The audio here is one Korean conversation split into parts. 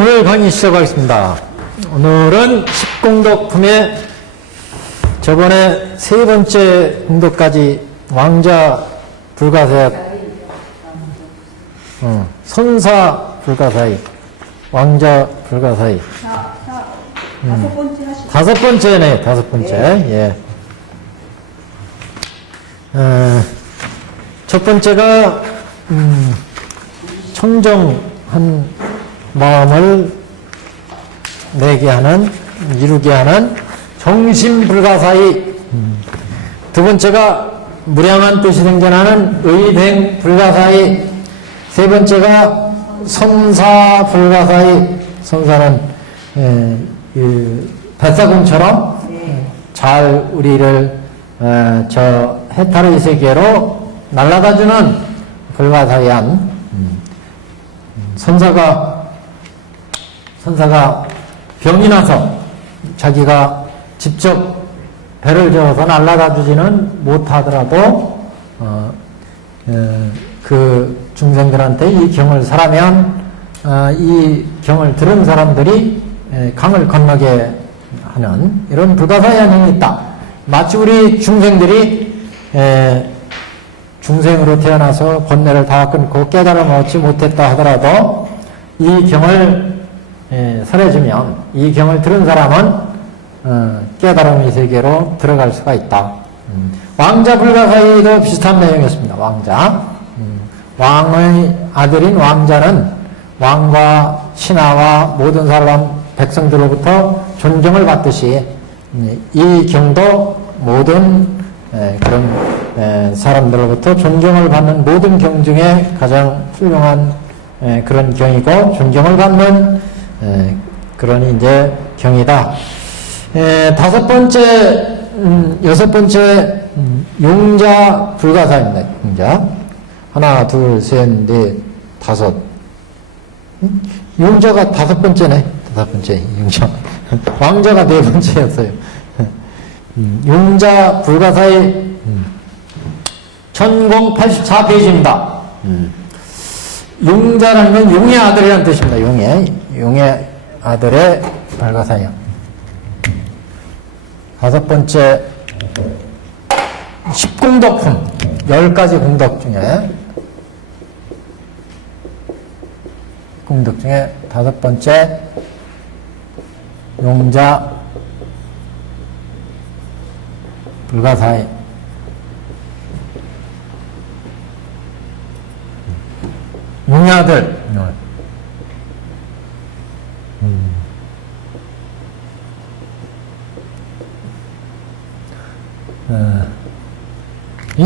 오늘 강의 시작하겠습니다. 오늘은 10공덕품의 저번에 세 번째 공덕까지 왕자 불가사의 선사 불가사의 왕자 불가사의 다섯 번째 하시죠. 다섯 번째네. 다섯 번째. 예. 첫 번째가 청정한 마음을 내게 하는, 이루게 하는 정신불가사의. 두 번째가 무량한 뜻이 생겨나는 의댕 불가사의. 세 번째가 선사불가사의. 선사는 뱃사공처럼 잘 우리를 저 해탈의 세계로 날아가주는 불가사의한 선사가 병이 나서 자기가 직접 배를 저어서 날아가주지는 못하더라도 그 중생들한테 이 경을 설하면 이 경을 들은 사람들이 강을 건너게 하는 이런 불가사의한 힘이 있다. 마치 우리 중생들이 중생으로 태어나서 번뇌를 다 끊고 깨달음을 얻지 못했다 하더라도 이 경을 설해주면 이 경을 들은 사람은 깨달음의 세계로 들어갈 수가 있다. 왕자 불가사의도 비슷한 내용이었습니다. 왕자. 왕의 아들인 왕자는 왕과 신하와 모든 사람 백성들로부터 존경을 받듯이 이 경도 모든 그런 사람들로부터 존경을 받는 모든 경 중에 가장 훌륭한 그런 경이고 존경을 받는 그런 이제 경이다. 다섯 번째, 여섯 번째 용자 불가사입니다. 용자. 하나, 둘, 셋, 넷, 다섯. 용자가 다섯 번째네. 다섯 번째 용자. 왕자가 네 번째였어요. 용자 불가사의 전공 84페이지입니다. 용자라는 건 용의 아들이라는 뜻입니다. 용의 아들의 불가사의. 다섯 번째 10공덕품 10가지 공덕 중에 다섯 번째 용자 불가사의. 용의 아들. 이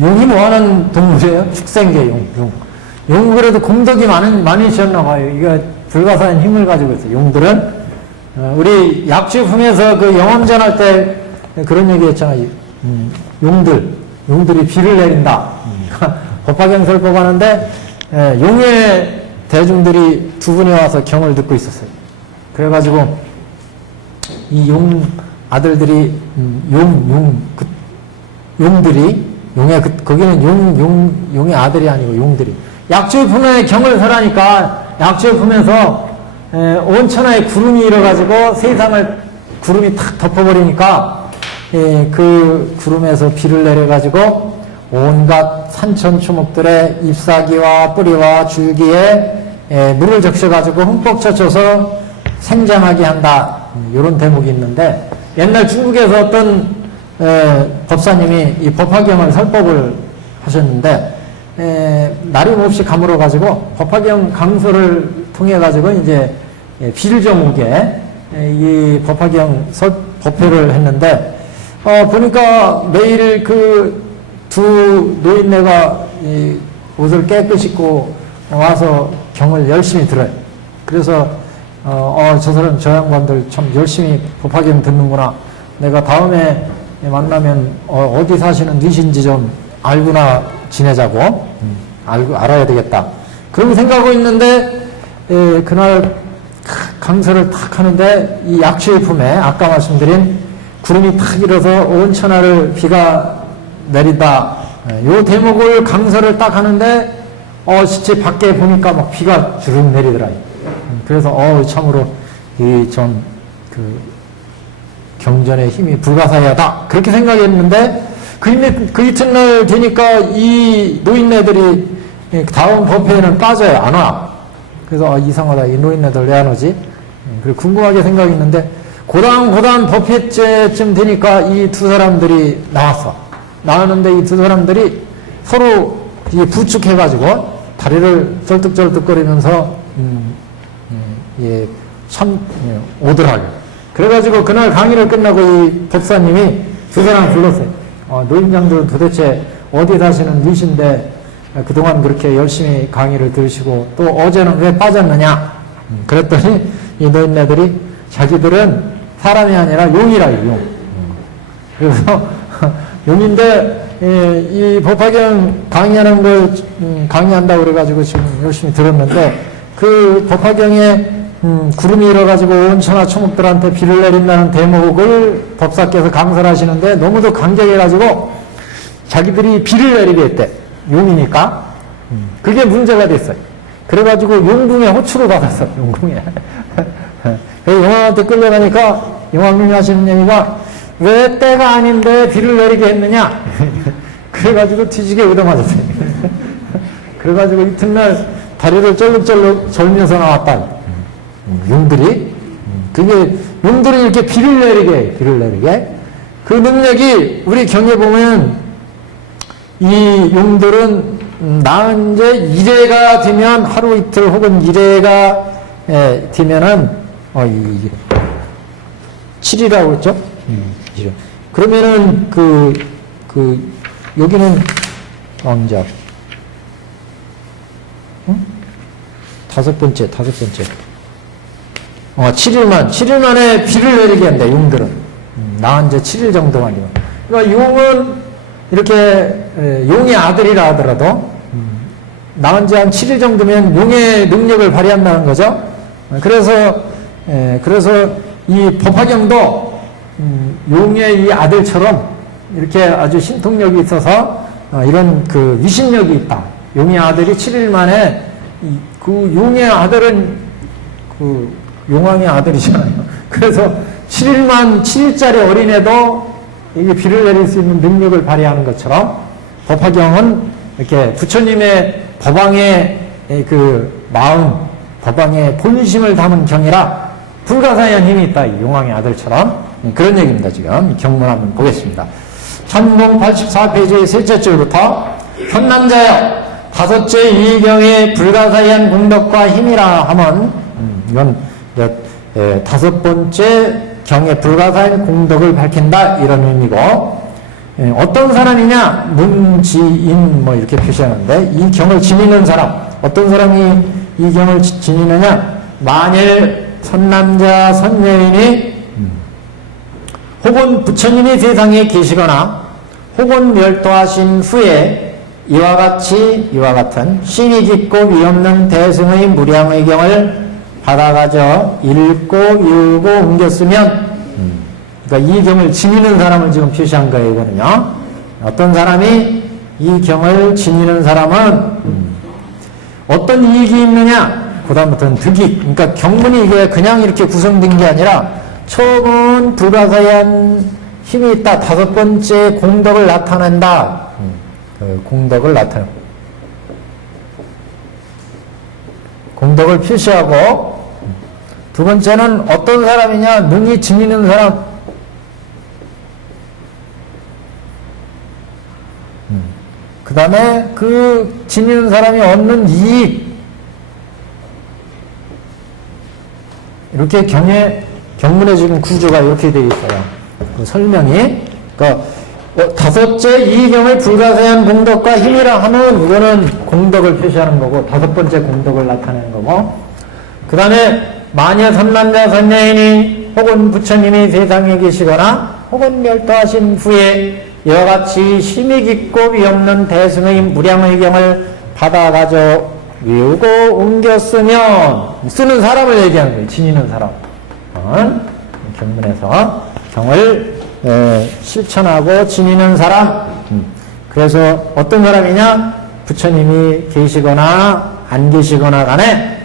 용이 뭐하는 동물이에요? 축생계 용 그래도 공덕이 많으셨나 봐요. 이거 불가사한 힘을 가지고 있어요. 용들은 우리 약주품에서 그 영험전 할 때 그런 얘기 했잖아요. 용들이 비를 내린다. 법화경설법 하는데 용의 대중들이 두 분이 와서 경을 듣고 있었어요. 그래가지고 이 용 아들들이 용들이 거기는 용의 아들이 아니고 용들이 약주품의 경을 설하니까 약주품에서 온 천하에 구름이 일어가지고 세상을 구름이 탁 덮어버리니까 그 구름에서 비를 내려가지고 온갖 산천초목들의 잎사귀와 뿌리와 줄기에 물을 적셔가지고 흠뻑 젖혀서 생장하게 한다. 이런 대목이 있는데 옛날 중국에서 어떤 법사님이 이 법화경을 설법을 하셨는데 나림없이 가물어가지고 법화경 강서를 통해가지고 이제 비를 좀 오게 이 법화경 법회를 했는데 보니까 매일 그 두 노인네가 이 옷을 깨끗이 입고 와서 경을 열심히 들어요. 그래서 저 사람 저 양반들 참 열심히 법화경 듣는구나. 내가 다음에 만나면 어디 사시는 누이신지 좀 알고나 지내자고 알아야 되겠다. 그런 생각하고 있는데 그날 강서를 탁 하는데 이 약주의 품에 아까 말씀드린 구름이 탁 일어서 온 천하를 비가 내린다. 요 대목을 강서를 딱 하는데 시체 밖에 보니까 막 비가 주룩 내리더라. 그래서 참으로 경전의 힘이 불가사의하다 그렇게 생각했는데 그 이튿날 되니까 이 노인네들이 다음 법회에는 빠져요. 안 와. 그래서 이상하다. 이 노인네들 왜 안 오지? 그리고 궁금하게 생각했는데 고단 법회째쯤 되니까 이 두 사람들이 나왔어. 나왔는데 이 두 사람들이 서로 부축해가지고 다리를 쩔뚝쩔뚝거리면서 오더라고요. 그래가지고 그날 강의를 끝나고 이 법사님이 두 사람 불렀어요. 노인장들은 도대체 어디 사시는 누이신데 그동안 그렇게 열심히 강의를 들으시고 또 어제는 왜 빠졌느냐? 그랬더니 이 노인네들이 자기들은 사람이 아니라 용이라 용. 그래서 용인데 이 법화경 강의하는 걸 강의한다고 그래가지고 지금 열심히 들었는데 그 법화경에 구름이 일어가지고 온 천하초목들한테 비를 내린다는 대목을 법사께서 강설을 하시는데 너무도 강경해가지고 자기들이 비를 내리게 했대. 용이니까. 그게 문제가 됐어요. 그래가지고 용궁에 호출을 받았어. 용궁에. 그래서 용왕한테 끌려가니까 용왕님이 하시는 얘기가 왜 때가 아닌데 비를 내리게 했느냐? 그래가지고 뒤지게 얻어맞았어요. 그래가지고 이튿날 다리를 쩔룩쩔룩 절면서 나왔다. 용들이 이렇게 비를 내리게 그 능력이 우리 경에 보면 이 용들은 나은제 일회가 되면 하루 이틀 혹은 일회가 되면은 7이라고 했죠? 그러면은 여기는 왕자 다섯 번째 7일 만에 비를 내리게 한다. 용들은 나은 지 7일 정도만이면. 그러니까 용은 이렇게 용의 아들이라 하더라도 나은 지 한 7일 정도면 용의 능력을 발휘한다는 거죠. 그래서 이 법화경도 용의 이 아들처럼 이렇게 아주 신통력이 있어서 이런 그 위신력이 있다. 용의 아들이 7일 만에 그 용의 아들은 그 용왕의 아들이잖아요. 그래서 7일짜리 어린애도 이게 비를 내릴 수 있는 능력을 발휘하는 것처럼 법화경은 이렇게 부처님의 법왕의 그 마음, 법왕의 본심을 담은 경이라 불가사의한 힘이 있다. 이 용왕의 아들처럼. 그런 얘기입니다. 지금 경문 한번 보겠습니다. 천공 84페이지의 셋째 줄부터 현남자여 다섯째 이경의 불가사의한 공덕과 힘이라 하면 이건 다섯 번째 경의 불가사의한 공덕을 밝힌다 이런 의미고 어떤 사람이냐 문지인 뭐 이렇게 표시하는데 이 경을 지니는 사람 어떤 사람이 이 경을 지니느냐 만일 선남자 선여인이 혹은 부처님이 세상에 계시거나 혹은 멸도하신 후에 이와 같은 신이 깊고 위없는 대승의 무량의 경을 받아가져 읽고 외우고 옮겼으면 그러니까 이 경을 지니는 사람을 지금 표시한 거예요. 이거는요. 어떤 사람이 이 경을 지니는 사람은 어떤 이익이 있느냐 그 다음부터는 득이 그러니까 경문이 이게 그냥 이렇게 구성된 게 아니라 처음은 불가사의한 힘이 있다. 다섯 번째 공덕을 나타낸다. 공덕을 표시하고 두 번째는 어떤 사람이냐 능히 지니는 사람 그 다음에 그 지니는 사람이 얻는 이익 이렇게 경문의 지금 구조가 이렇게 되어 있어요. 그 설명이 그러니까 다섯째 이 경의 불가사의한 공덕과 힘이라 하면 이거는 공덕을 표시하는 거고 다섯 번째 공덕을 나타내는 거고 그 다음에 만여 선남자 선여인이 혹은 부처님이 세상에 계시거나 혹은 멸도하신 후에 이와 같이 힘이 깊고 위없는 대승의 무량의 경을 받아가져 외우고 옮겼으면 쓰는 사람을 얘기하는 거예요. 지니는 사람. 경문에서 경을 실천하고 지니는 사람. 그래서 어떤 사람이냐? 부처님이 계시거나 안 계시거나 간에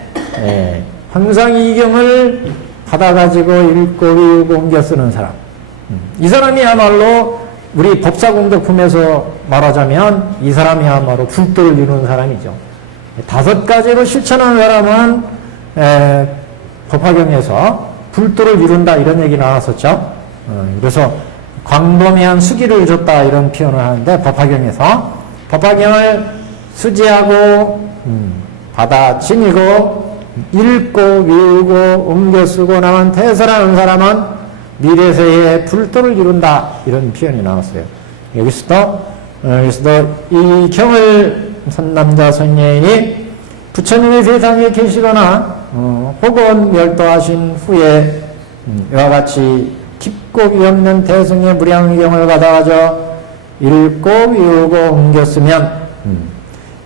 항상 이 경을 받아가지고 읽고 외우고 옮겨 쓰는 사람. 이 사람이야말로 우리 법사공덕품에서 말하자면 이 사람이야말로 불도를 이루는 사람이죠. 5가지로 실천하는 사람은 법화경에서 불도를 이룬다 이런 얘기 나왔었죠. 그래서 광범위한 수기를 줬다 이런 표현을 하는데 법화경에서 법화경을 수지하고 받아 지니고 읽고 외우고 옮겨 쓰고 남은 태설하는 사람은 미래세에 불도를 이룬다 이런 표현이 나왔어요. 여기서도 이 경을 선남자 선녀인이 부처님이 세상에 계시거나 혹은 멸도하신 후에 이와 같이 깊고 위없는 대승의 무량경을 받아가져 읽고 외우고 옮겨 쓰면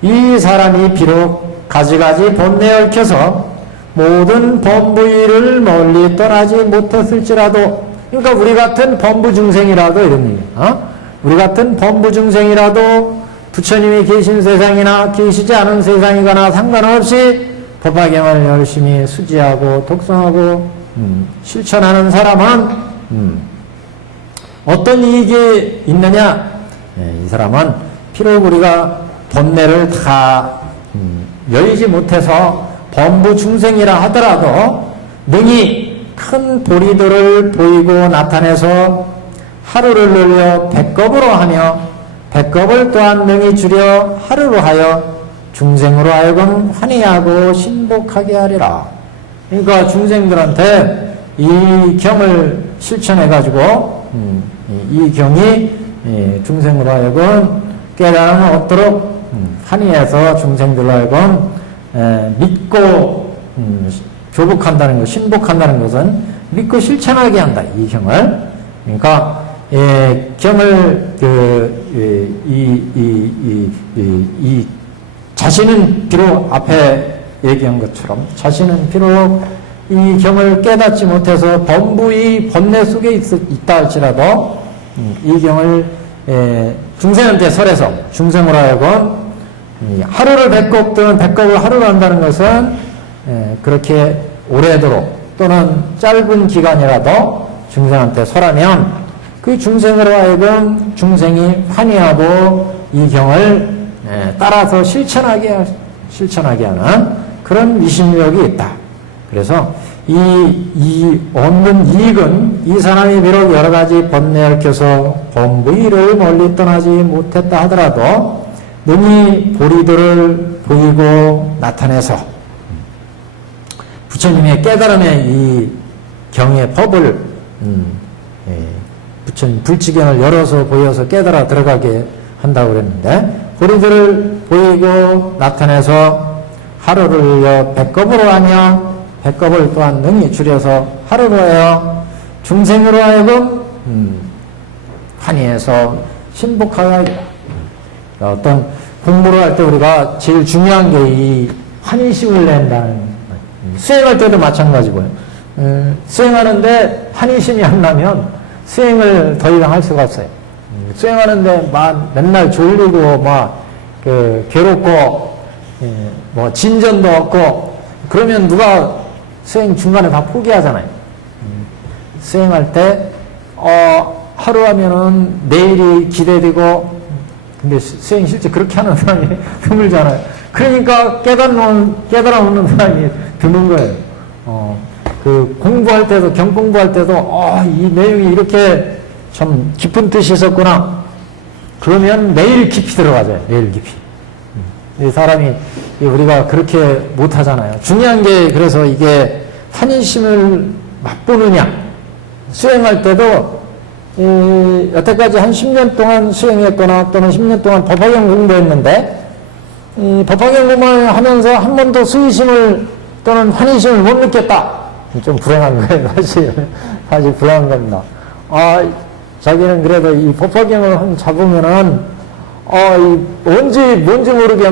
이 사람이 비록 가지가지 본내에 얽혀서 모든 범부일을 멀리 떠나지 못했을지라도, 그러니까 우리 같은 범부 중생이라도 이런 얘기야. 우리 같은 범부 중생이라도 부처님이 계신 세상이나 계시지 않은 세상이거나 상관없이 법화경을 열심히 수지하고 독성하고 실천하는 사람은 어떤 이익이 있느냐? 이 사람은 비록 우리가 본내를 다 열지 못해서 범부 중생이라 하더라도 능히 큰 도리들을 보이고 나타내서 하루를 늘려 백겁으로 하며 백겁을 또한 능히 줄여 하루로 하여 중생으로 하여금 환희하고 신복하게 하리라. 그러니까 중생들한테 이 경을 실천해가지고 이 경이 중생으로 하여금 깨달음을 얻도록 환희해서 중생들로 하여금 믿고 교복한다는 것, 신복한다는 것은 믿고 실천하게 한다. 이 경을. 그러니까 경을 이 자신은 비록 앞에 얘기한 것처럼 자신은 비록 이 경을 깨닫지 못해서 범부의 번뇌 속에 있다 할지라도 이 경을 중생한테 설해서 중생으로 하여금 하루를 백겁 또는 백겁을 하루로 한다는 것은 그렇게 오래도록 또는 짧은 기간이라도 중생한테 설하면 그 중생으로 하여금 중생이 환희하고 이 경을 따라서 실천하게 하는 그런 위심력이 있다. 그래서 이 얻는 이익은 이 사람이 비록 여러 가지 번뇌에 얽혀서 범부일을 멀리 떠나지 못했다 하더라도 능히 보리들을 보이고 나타내서 부처님의 깨달음의 이 경의 법을 부처님 불지경을 열어서 보여서 깨달아 들어가게 한다고 그랬는데 보리들을 보이고 나타내서 하루를 여 백겁으로 하며 백겁을 또한 능히 줄여서 하루로 하여 중생으로 하여금 환희해서 신복하게 하리라. 어떤 공부를 할 때 우리가 제일 중요한 게 이 환희심을 낸다는 수행할 때도 마찬가지고요. 수행하는데 환희심이 안 나면 수행을 더 이상 할 수가 없어요. 수행하는데 맨날 졸리고 괴롭고 뭐 진전도 없고 그러면 누가 수행 중간에 다 포기하잖아요. 수행할 때 하루 하면은 내일이 기대되고 근데 수행 실제 그렇게 하는 사람이 드물잖아요. 그러니까 깨달아 놓는 사람이 드문 거예요. 그 공부할 때도 경 공부할 때도 이 내용이 이렇게 참 깊은 뜻이 있었구나. 그러면 매일 깊이 들어가죠. 매일 깊이. 이 사람이 우리가 그렇게 못하잖아요. 중요한 게 그래서 이게 환희심을 맛보느냐. 수행할 때도 여태까지 한 10년 동안 수행했거나 또는 10년 동안 법화경 공부했는데 법화경 공부를 하면서 한 번도 수의심을 또는 환희심을 못 느꼈다. 좀 불행한 거예요. 사실 불행한 겁니다. 자기는 그래도 이 법화경을 잡으면은 뭔지 모르게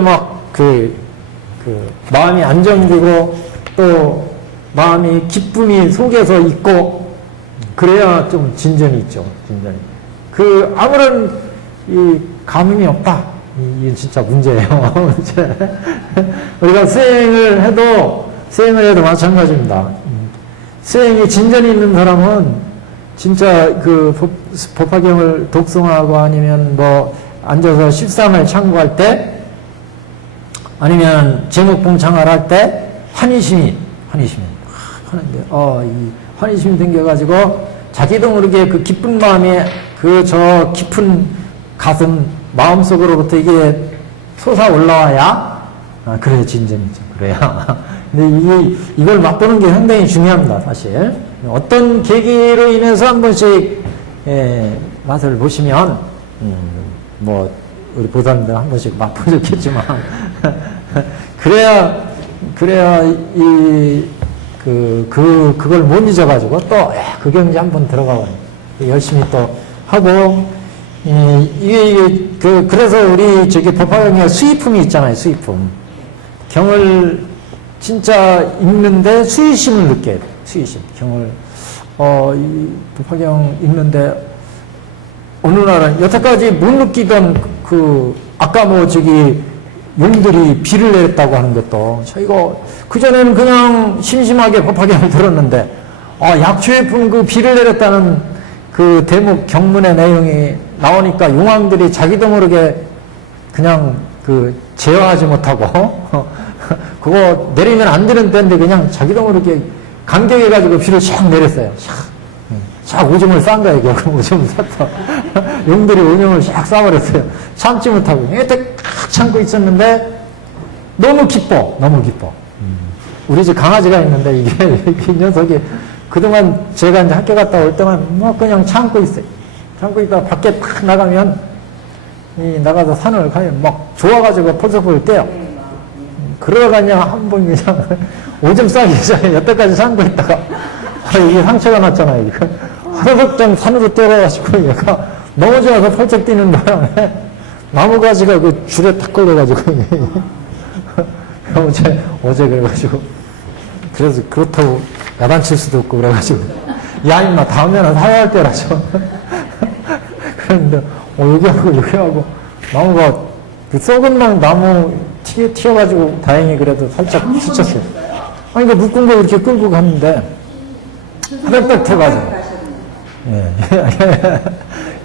마음이 안정되고 또 마음이 기쁨이 속에서 있고 그래야 좀 진전이 있죠. 진전이. 아무런 이 감흥이 없다. 이건 진짜 문제예요. 문제. 우리가 수행을 해도 마찬가지입니다. 수행에 진전이 있는 사람은 진짜 그 법화경을 독송하고 아니면 뭐 앉아서 십삼을 참고할 때 아니면 제목봉창을 할 때 환희심이 하는데 이 환희심이 생겨가지고 자기도 모르게 그 기쁜 마음에 그 저 깊은 가슴 마음속으로부터 이게 솟아 올라와야 그래 진전이죠. 그래야. 근데 이걸 맛보는 게 상당히 중요합니다. 사실 어떤 계기로 인해서 한 번씩 맛을 보시면 뭐 우리 보살님들 한 번씩 맛보셨겠지만 그래야 그걸 못 잊어가지고 또 그 경지 한번 들어가고 열심히 또 하고 그래서 우리 저기 법화경에 수의품이 있잖아요. 수의품 경을 진짜 읽는데 수의심을 느껴야 돼요. 수의심 경을 이 법화경 읽는데 어느 날은 여태까지 못 느끼던 아까 뭐 저기 용들이 비를 내렸다고 하는 것도 저희가 그전에는 그냥 심심하게 법화경을 들었는데 약초의품 그 비를 내렸다는 그 대목 경문의 내용이 나오니까 용왕들이 자기도 모르게 그냥 제어하지 못하고 그거 내리면 안 되는 때인데 그냥 자기도 모르게 감격해가지고 비를 샥 내렸어요. 샥 오줌을 싼 거예요. 결국 오줌을 쌌다. 용들이 오줌을 샥 싸버렸어요. 참지 못하고. 이때 꽉 참고 있었는데 너무 기뻐. 우리 집 강아지가 있는데 이 녀석이 그동안 제가 이제 학교 갔다 올 때만 뭐 그냥 참고 있어요. 참고 있다가 밖에 탁 나가면 나가서 산을 가면 막 좋아가지고 펄썩펄썩 뛰어요. 그러다가 그냥 한 번 그냥 오줌 싸기 전에 여태까지 참고 있다가 이게 상처가 났잖아요. 이거 화덕장 산으로 뛰어가지고 얘가 넘어져서 펄쩍 뛰는 바람에 나무가지가 그 줄에 탁 걸려가지고 어제 그래가지고 그래서 그렇다고 야단칠 수도 없고 그래가지고 야 임마 다음에는 사과할 때라죠. 그랬는데 여기하고 나무가 그 썩은 나무 튀어가지고 다행히 그래도 살짝 스쳤어요. 아니 그 묶은 거 이렇게 끌고 갔는데 화백백 튀어가지고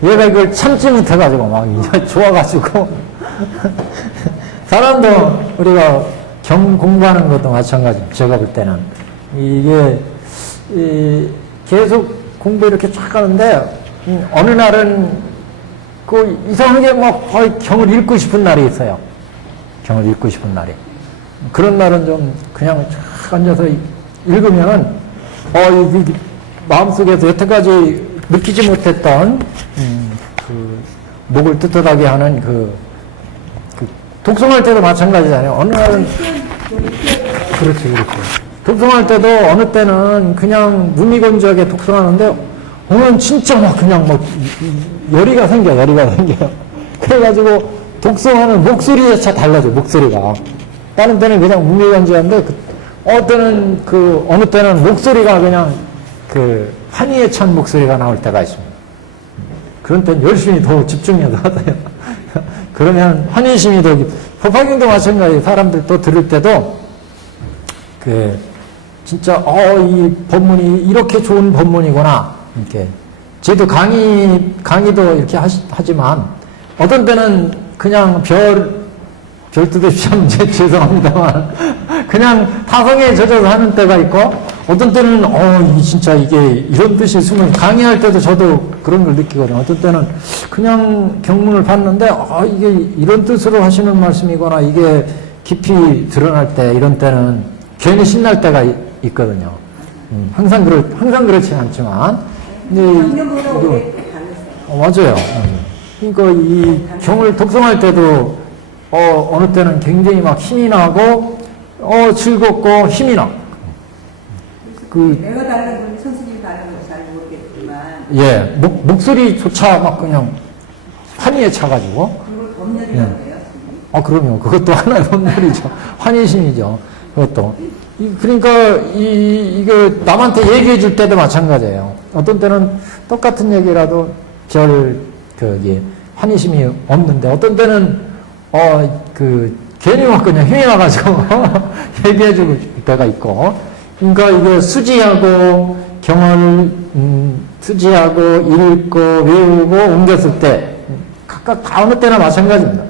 얘가 이걸 참지 못해가지고 막 좋아가지고 사람도 우리가 경 공부하는 것도 마찬가지. 제가 볼 때는 이게 계속 공부 이렇게 쫙 하는데 어느 날은 이상하게 막 경을 읽고 싶은 날이 있어요. 경을 읽고 싶은 날이. 그런 날은 좀 그냥 쫙 앉아서 읽으면은 이 마음속에서 여태까지 느끼지 못했던 목을 뜨뜻하게 하는 독송할 때도 마찬가지잖아요. 어느 날은 그렇지. 독송할 때도 어느 때는 그냥 무미건조하게 독송하는데 오늘은 진짜 막 그냥 막 열의가 생겨요. 그래가지고 독송하는 목소리조차 달라져. 목소리가 다른 때는 그냥 무미건조한데 어느 때는 목소리가 그냥 환희에 찬 목소리가 나올 때가 있습니다. 그런 때는 열심히 더 집중해서 하세요. 그러면 환희심이 더 법화경도 마찬가지. 사람들 또 들을 때도 진짜 이 법문이 이렇게 좋은 법문이구나 이렇게. 저희도 강의도 이렇게 하지만 어떤 때는 그냥 별 뜻 없이 하면 죄송합니다만 그냥 타성에 젖어서 하는 때가 있고 어떤 때는 진짜 이게 이런 뜻이 숨은 강의할 때도 저도 그런 걸 느끼거든요. 어떤 때는 그냥 경문을 봤는데 이게 이런 뜻으로 하시는 말씀이거나 이게 깊이 드러날 때 이런 때는 괜히 신날 때가 있거든요. 항상 그렇지 않지만 근데 맞아요. 그러니까 이 경을 독송할 때도 어느 때는 굉장히 막 힘이 나고 즐겁고 힘이 나. 내가 다른 분이 선생님이 다른 건 잘 모르겠지만 목소리조차 막 그냥 환희에 차가지고 그걸 법렬이라고 해요? 그럼요. 그것도 하나의 법률이죠. 환희심이죠. 그것도. 그러니까 이거 남한테 얘기해 줄 때도 마찬가지예요. 어떤 때는 똑같은 얘기라도 환희심이 없는데 어떤 때는 괜히 막 그냥 힘이 나가지고 얘기해 줄 때가 있고. 그러니까 이게 수지하고 경을, 수지하고 읽고 외우고 옮겼을 때, 각각 다 어느 때나 마찬가지입니다.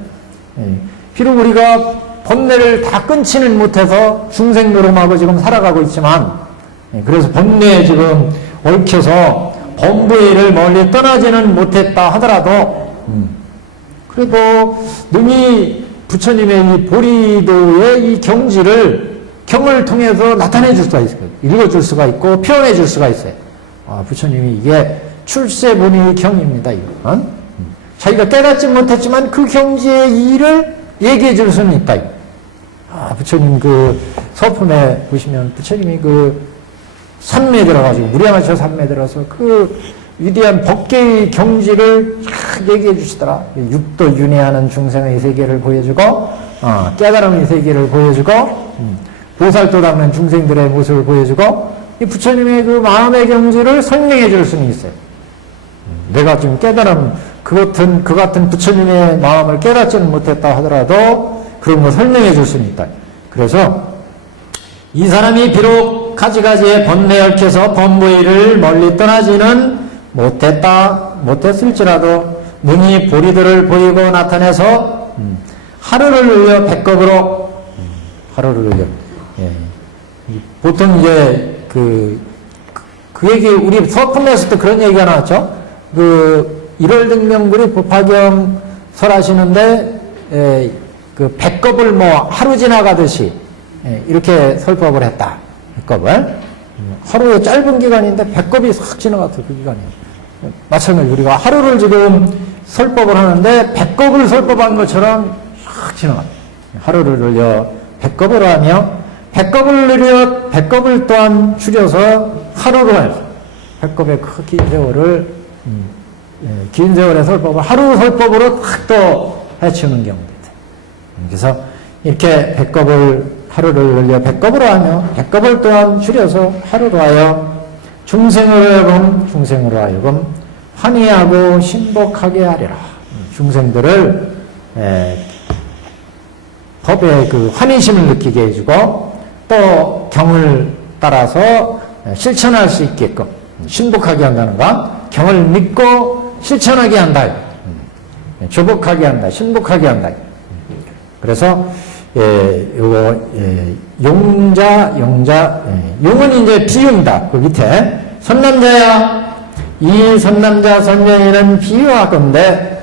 비록 우리가 번뇌를 다 끊지는 못해서 중생노름하고 지금 살아가고 있지만, 그래서 번뇌에 지금 얽혀서 범부의를 멀리 떠나지는 못했다 하더라도, 그래도 능히 부처님의 이 보리도의 이 경지를 경을 통해서 나타내 줄 수가 있어요. 읽어줄 수가 있고 표현해 줄 수가 있어요. 부처님이 이게 출세본의 경입니다. 이건. 자기가 깨닫지 못했지만 그 경지의 일을 얘기해 줄 수는 있다. 부처님 그 서품에 보시면 부처님이 그 산매에 들어가지고 무량하셔 산매에 들어서 그 위대한 법계의 경지를 얘기해 주시더라. 육도 윤회하는 중생의 세계를 보여주고 깨달음의 세계를 보여주고 보살도 닦는 중생들의 모습을 보여주고 이 부처님의 그 마음의 경지를 설명해 줄 수는 있어요. 내가 지금 깨달음 그 같은 부처님의 마음을 깨닫지는 못했다 하더라도 그런 거 설명해 줄 수는 있다. 그래서 이 사람이 비록 가지가지의 번뇌에 얽혀서 범부의를 멀리 떠나지는 못했을지라도 능히 보리들을 보이고 나타내서 하루를 늘려 백겁으로 하루를 늘려. 보통 이제 그 얘기 우리 서품 냈을 때 그런 얘기가 나왔죠. 그 1월 등명불이 법화경 설하시는데 그 백겁을 뭐 하루 지나가듯이 이렇게 설법을 했다. 백겁을 하루의 짧은 기간인데 백겁이 싹 지나갔어요. 그 기간이. 마찬가지로 우리가 하루를 지금 설법을 하는데 백겁을 설법한 것처럼 싹 지나갔어요. 하루를 늘려 백겁으로 하며 백겁을 늘려 백겁을 또한 줄여서 하루로 해서 백겁의 그 긴 세월을 긴 세월의 설법을 하루 설법으로 탁 또 해치우는 경우도 있어요. 그래서 이렇게 백겁을 하루를 늘려 백겁으로 하며 백겁을 또한 줄여서 하루로 하여 중생으로 하여금 환희하고 신복하게 하리라. 중생들을 법의 그 환희심을 느끼게 해주고 또 경을 따라서 실천할 수 있게끔 신복하게 한다는 건 경을 믿고 실천하게 한다. 조복하게 한다. 신복하게 한다. 그래서 용자, 용은 이제 비유입니다. 그 밑에 선남자야. 이 선남자 선녀인은 비유하건대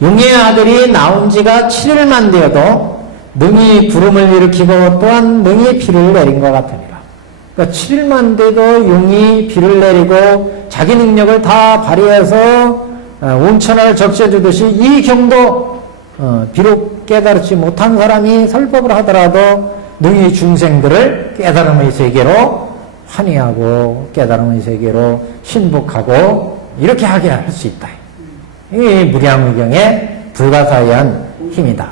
용의 아들이 나온 지가 7일만 되어도 능히 구름을 일으키고 또한 능히 비를 내린 것 같으니라. 그러니까 7일만 돼도 용이 비를 내리고 자기 능력을 다 발휘해서 온천을 적셔주듯이 이 경도 비록 깨달지 못한 사람이 설법을 하더라도 능히 중생들을 깨달음의 세계로 환희하고 깨달음의 세계로 신복하고 이렇게 하게 할 수 있다. 이게 무량의경의 불가사의한 힘이다.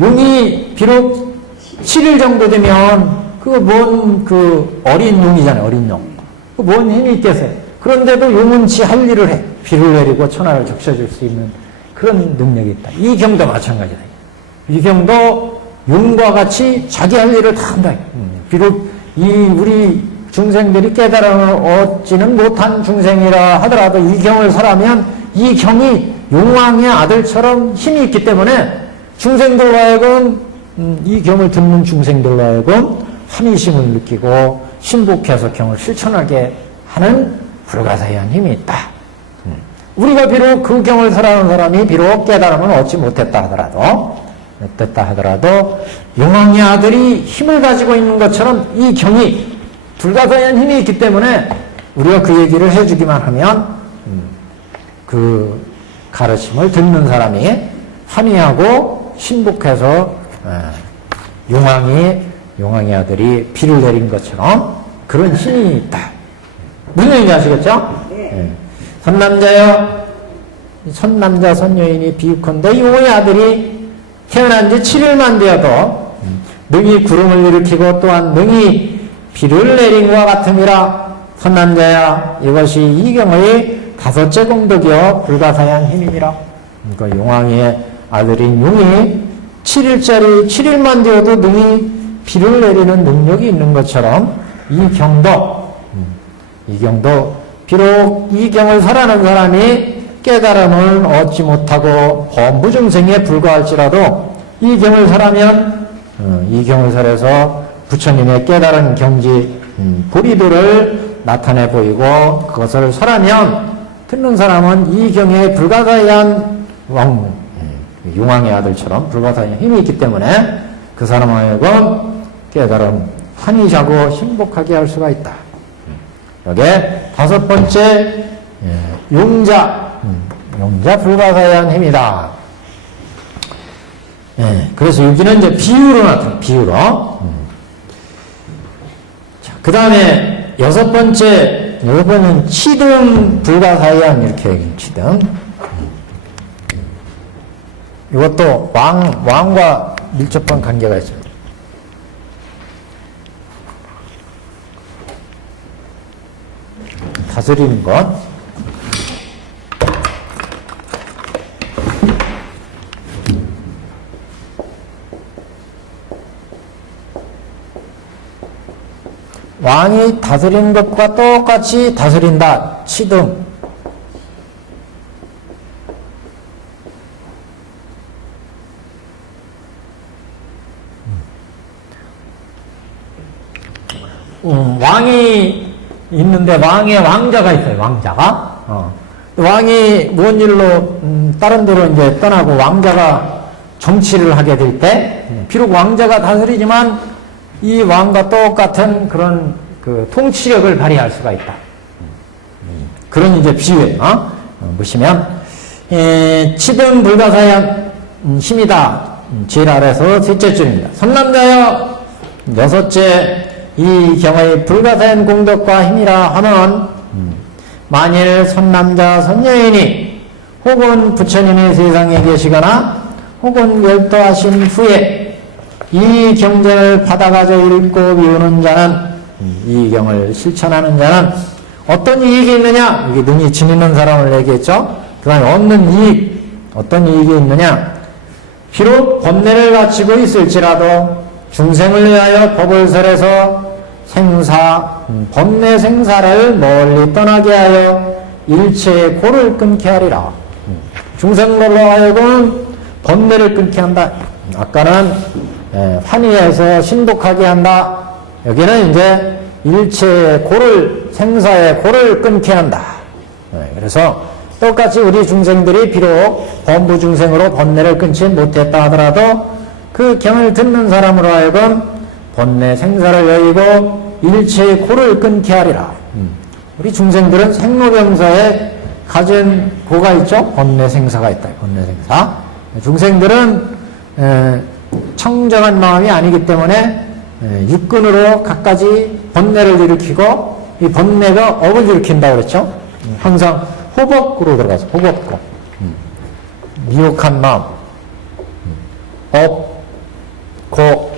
용이 비록 7일 정도 되면 그 어린 용이잖아요. 어린 용. 그 뭔 힘이 있겠어요. 그런데도 용은 지 할 일을 해. 비를 내리고 천하를 적셔줄 수 있는 그런 능력이 있다. 이 경도 마찬가지다. 이 경도 용과 같이 자기 할 일을 다 한다. 비록 우리 중생들이 깨달음을 얻지는 못한 중생이라 하더라도 이 경을 설하면 이 경이 용왕의 아들처럼 힘이 있기 때문에 중생들로 하여금 이 경을 듣는 중생들로 하여금 환희심을 느끼고 신복해서 경을 실천하게 하는 불가사의한 힘이 있다. 우리가 비록 그 경을 설하는 사람이 비록 깨달음을 얻지 못했다 하더라도 용왕의 아들이 힘을 가지고 있는 것처럼 이 경이 불가사의한 힘이 있기 때문에 우리가 그 얘기를 해주기만 하면 그 가르침을 듣는 사람이 환희하고 신복해서 용왕의 아들이 비를 내린 것처럼 그런 힘이 있다. 무슨 얘기인지 아시겠죠? 네. 선남자여, 선남자 선여인이 비유컨대 용의 아들이 태어난 지 7일만 되어도 능히 구름을 일으키고 또한 능히 비를 내린 것 같음이라. 선남자야, 이것이 이 경의 다섯째 공덕이요 불가사의한 힘이니라. 그러니까 용왕의 아들인 용이 7일짜리 7일만 되어도 능히 비를 내리는 능력이 있는 것처럼 이 경도 비록 이 경을 설하는 사람이 깨달음을 얻지 못하고 범부중생에 불과할지라도 이 경을 설하면 이 경을 설해서 부처님의 깨달은 경지 보리도를 나타내 보이고 그것을 설하면 듣는 사람은 이 경에 불가사의한 용왕의 아들처럼 불가사의한 힘이 있기 때문에 그 사람하여금 깨달음 환희자고 행복하게 할 수가 있다. 여기에 다섯 번째 용자 불가사의한 힘이다. 그래서 여기는 이제 비유로 나타나 비유로. 그 다음에 여섯 번째는 치등 불가사의한 이렇게 치등. 이것도 왕과 밀접한 관계가 있습니다. 다스리는 것. 왕이 다스리는 것과 똑같이 다스린다. 치등. 왕이 있는데 왕의 왕자가 있어요. 왕자가. 왕이 무슨 일로 다른 데로 이제 떠나고 왕자가 정치를 하게 될 때, 비록 왕자가 다스리지만 이 왕과 똑같은 그런 그 통치력을 발휘할 수가 있다. 그런 이제 비유예요. 보시면 치등 불가사의한 힘이다. 제일 아래서 셋째 줄입니다. 선남자여 여섯째 이 경의 불가사의한 공덕과 힘이라 하면 만일 선남자 선녀인이 혹은 부처님의 세상에 계시거나 혹은 멸도하신 후에 이 경전을 받아가져 읽고 비우는 자는 이 경을 실천하는 자는 어떤 이익이 있느냐? 이게 능히 지니는 사람을 얘기했죠. 그 다음에 얻는 이익 어떤 이익이 있느냐? 비록 번뇌를 갖추고 있을지라도 중생을 위하여 법을 설해서 번뇌 생사를 멀리 떠나게 하여 일체의 고를 끊게 하리라. 중생들로 하여금 번뇌를 끊게 한다. 아까는 환희해서 신복하게 한다. 여기는 이제 일체의 생사의 고를 끊게 한다. 그래서 똑같이 우리 중생들이 비록 범부 중생으로 번뇌를 끊지 못했다 하더라도 그 경을 듣는 사람으로 하여금 번뇌 생사를 여의고 일체의 고를 끊게 하리라. 우리 중생들은 생로병사에 가진 고가 있죠? 번뇌 생사가 있다. 번뇌 생사. 중생들은 청정한 마음이 아니기 때문에 육근으로 갖가지 번뇌를 일으키고 이 번뇌가 업을 일으킨다고 그랬죠? 항상 호법구로 들어가서 호법구. 미혹한 마음. 업, 고.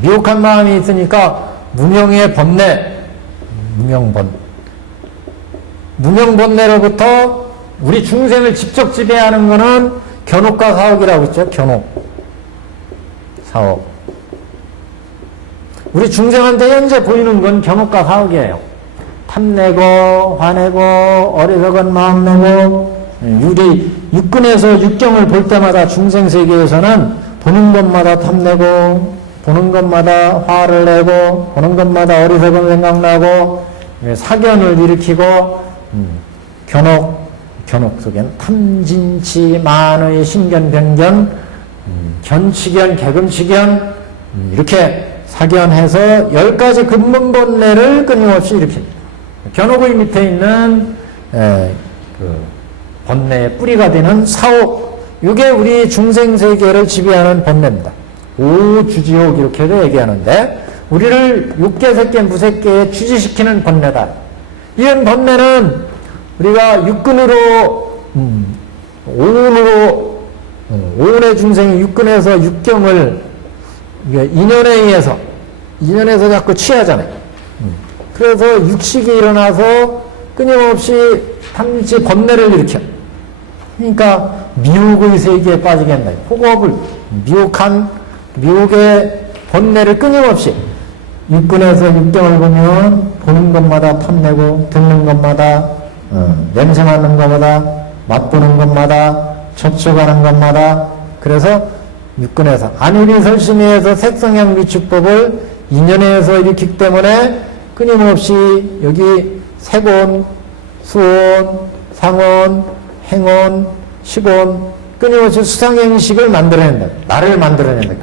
미혹한 마음이 있으니까 무명의 번뇌, 무명번뇌로부터 우리 중생을 직접 지배하는 것은 견옥과 사옥이라고 했죠. 견옥, 사옥. 우리 중생한테 현재 보이는 건 견옥과 사옥이에요. 탐내고 화내고 어리석은 마음 내고 육근에서 육경을 볼 때마다 중생 세계에서는 보는 것마다 탐내고 보는 것마다 화를 내고 보는 것마다 어리석은 생각나고 사견을 일으키고 견옥 속엔 탐진치 만의 신견 변견 견치견 개금치견 이렇게 사견해서 10가지 근본번뇌를 끊임없이 일으킵니다. 견옥의 밑에 있는 그 번뇌의 뿌리가 되는 사옥, 이게 우리 중생세계를 지배하는 번뇌입니다. 오주지옥 이렇게도 얘기하는데 우리를 육계색계 무색계에 주지시키는 번뇌다. 이런 번뇌는 우리가 육근으로 오운의 중생이 육근에서 육경을 인연에 의해서 자꾸 취하잖아요. 그래서 육식이 일어나서 끊임없이 탐지 번뇌를 일으켜. 그러니까 미혹의 세계에 빠지게 한다. 폭업을, 미혹의 번뇌를 끊임없이 육근에서 육경을 보면 보는 것마다 탐내고 듣는 것마다 냄새 맡는 것마다 맛보는 것마다 접촉하는 것마다 그래서 육근에서 안일이 설심이에서 색성향 비축법을 인연에서 일으키기 때문에 끊임없이 여기 색온, 수온, 상온, 행온, 식온 끊임없이 수상행식을 만들어낸다. 나를 만들어낸다.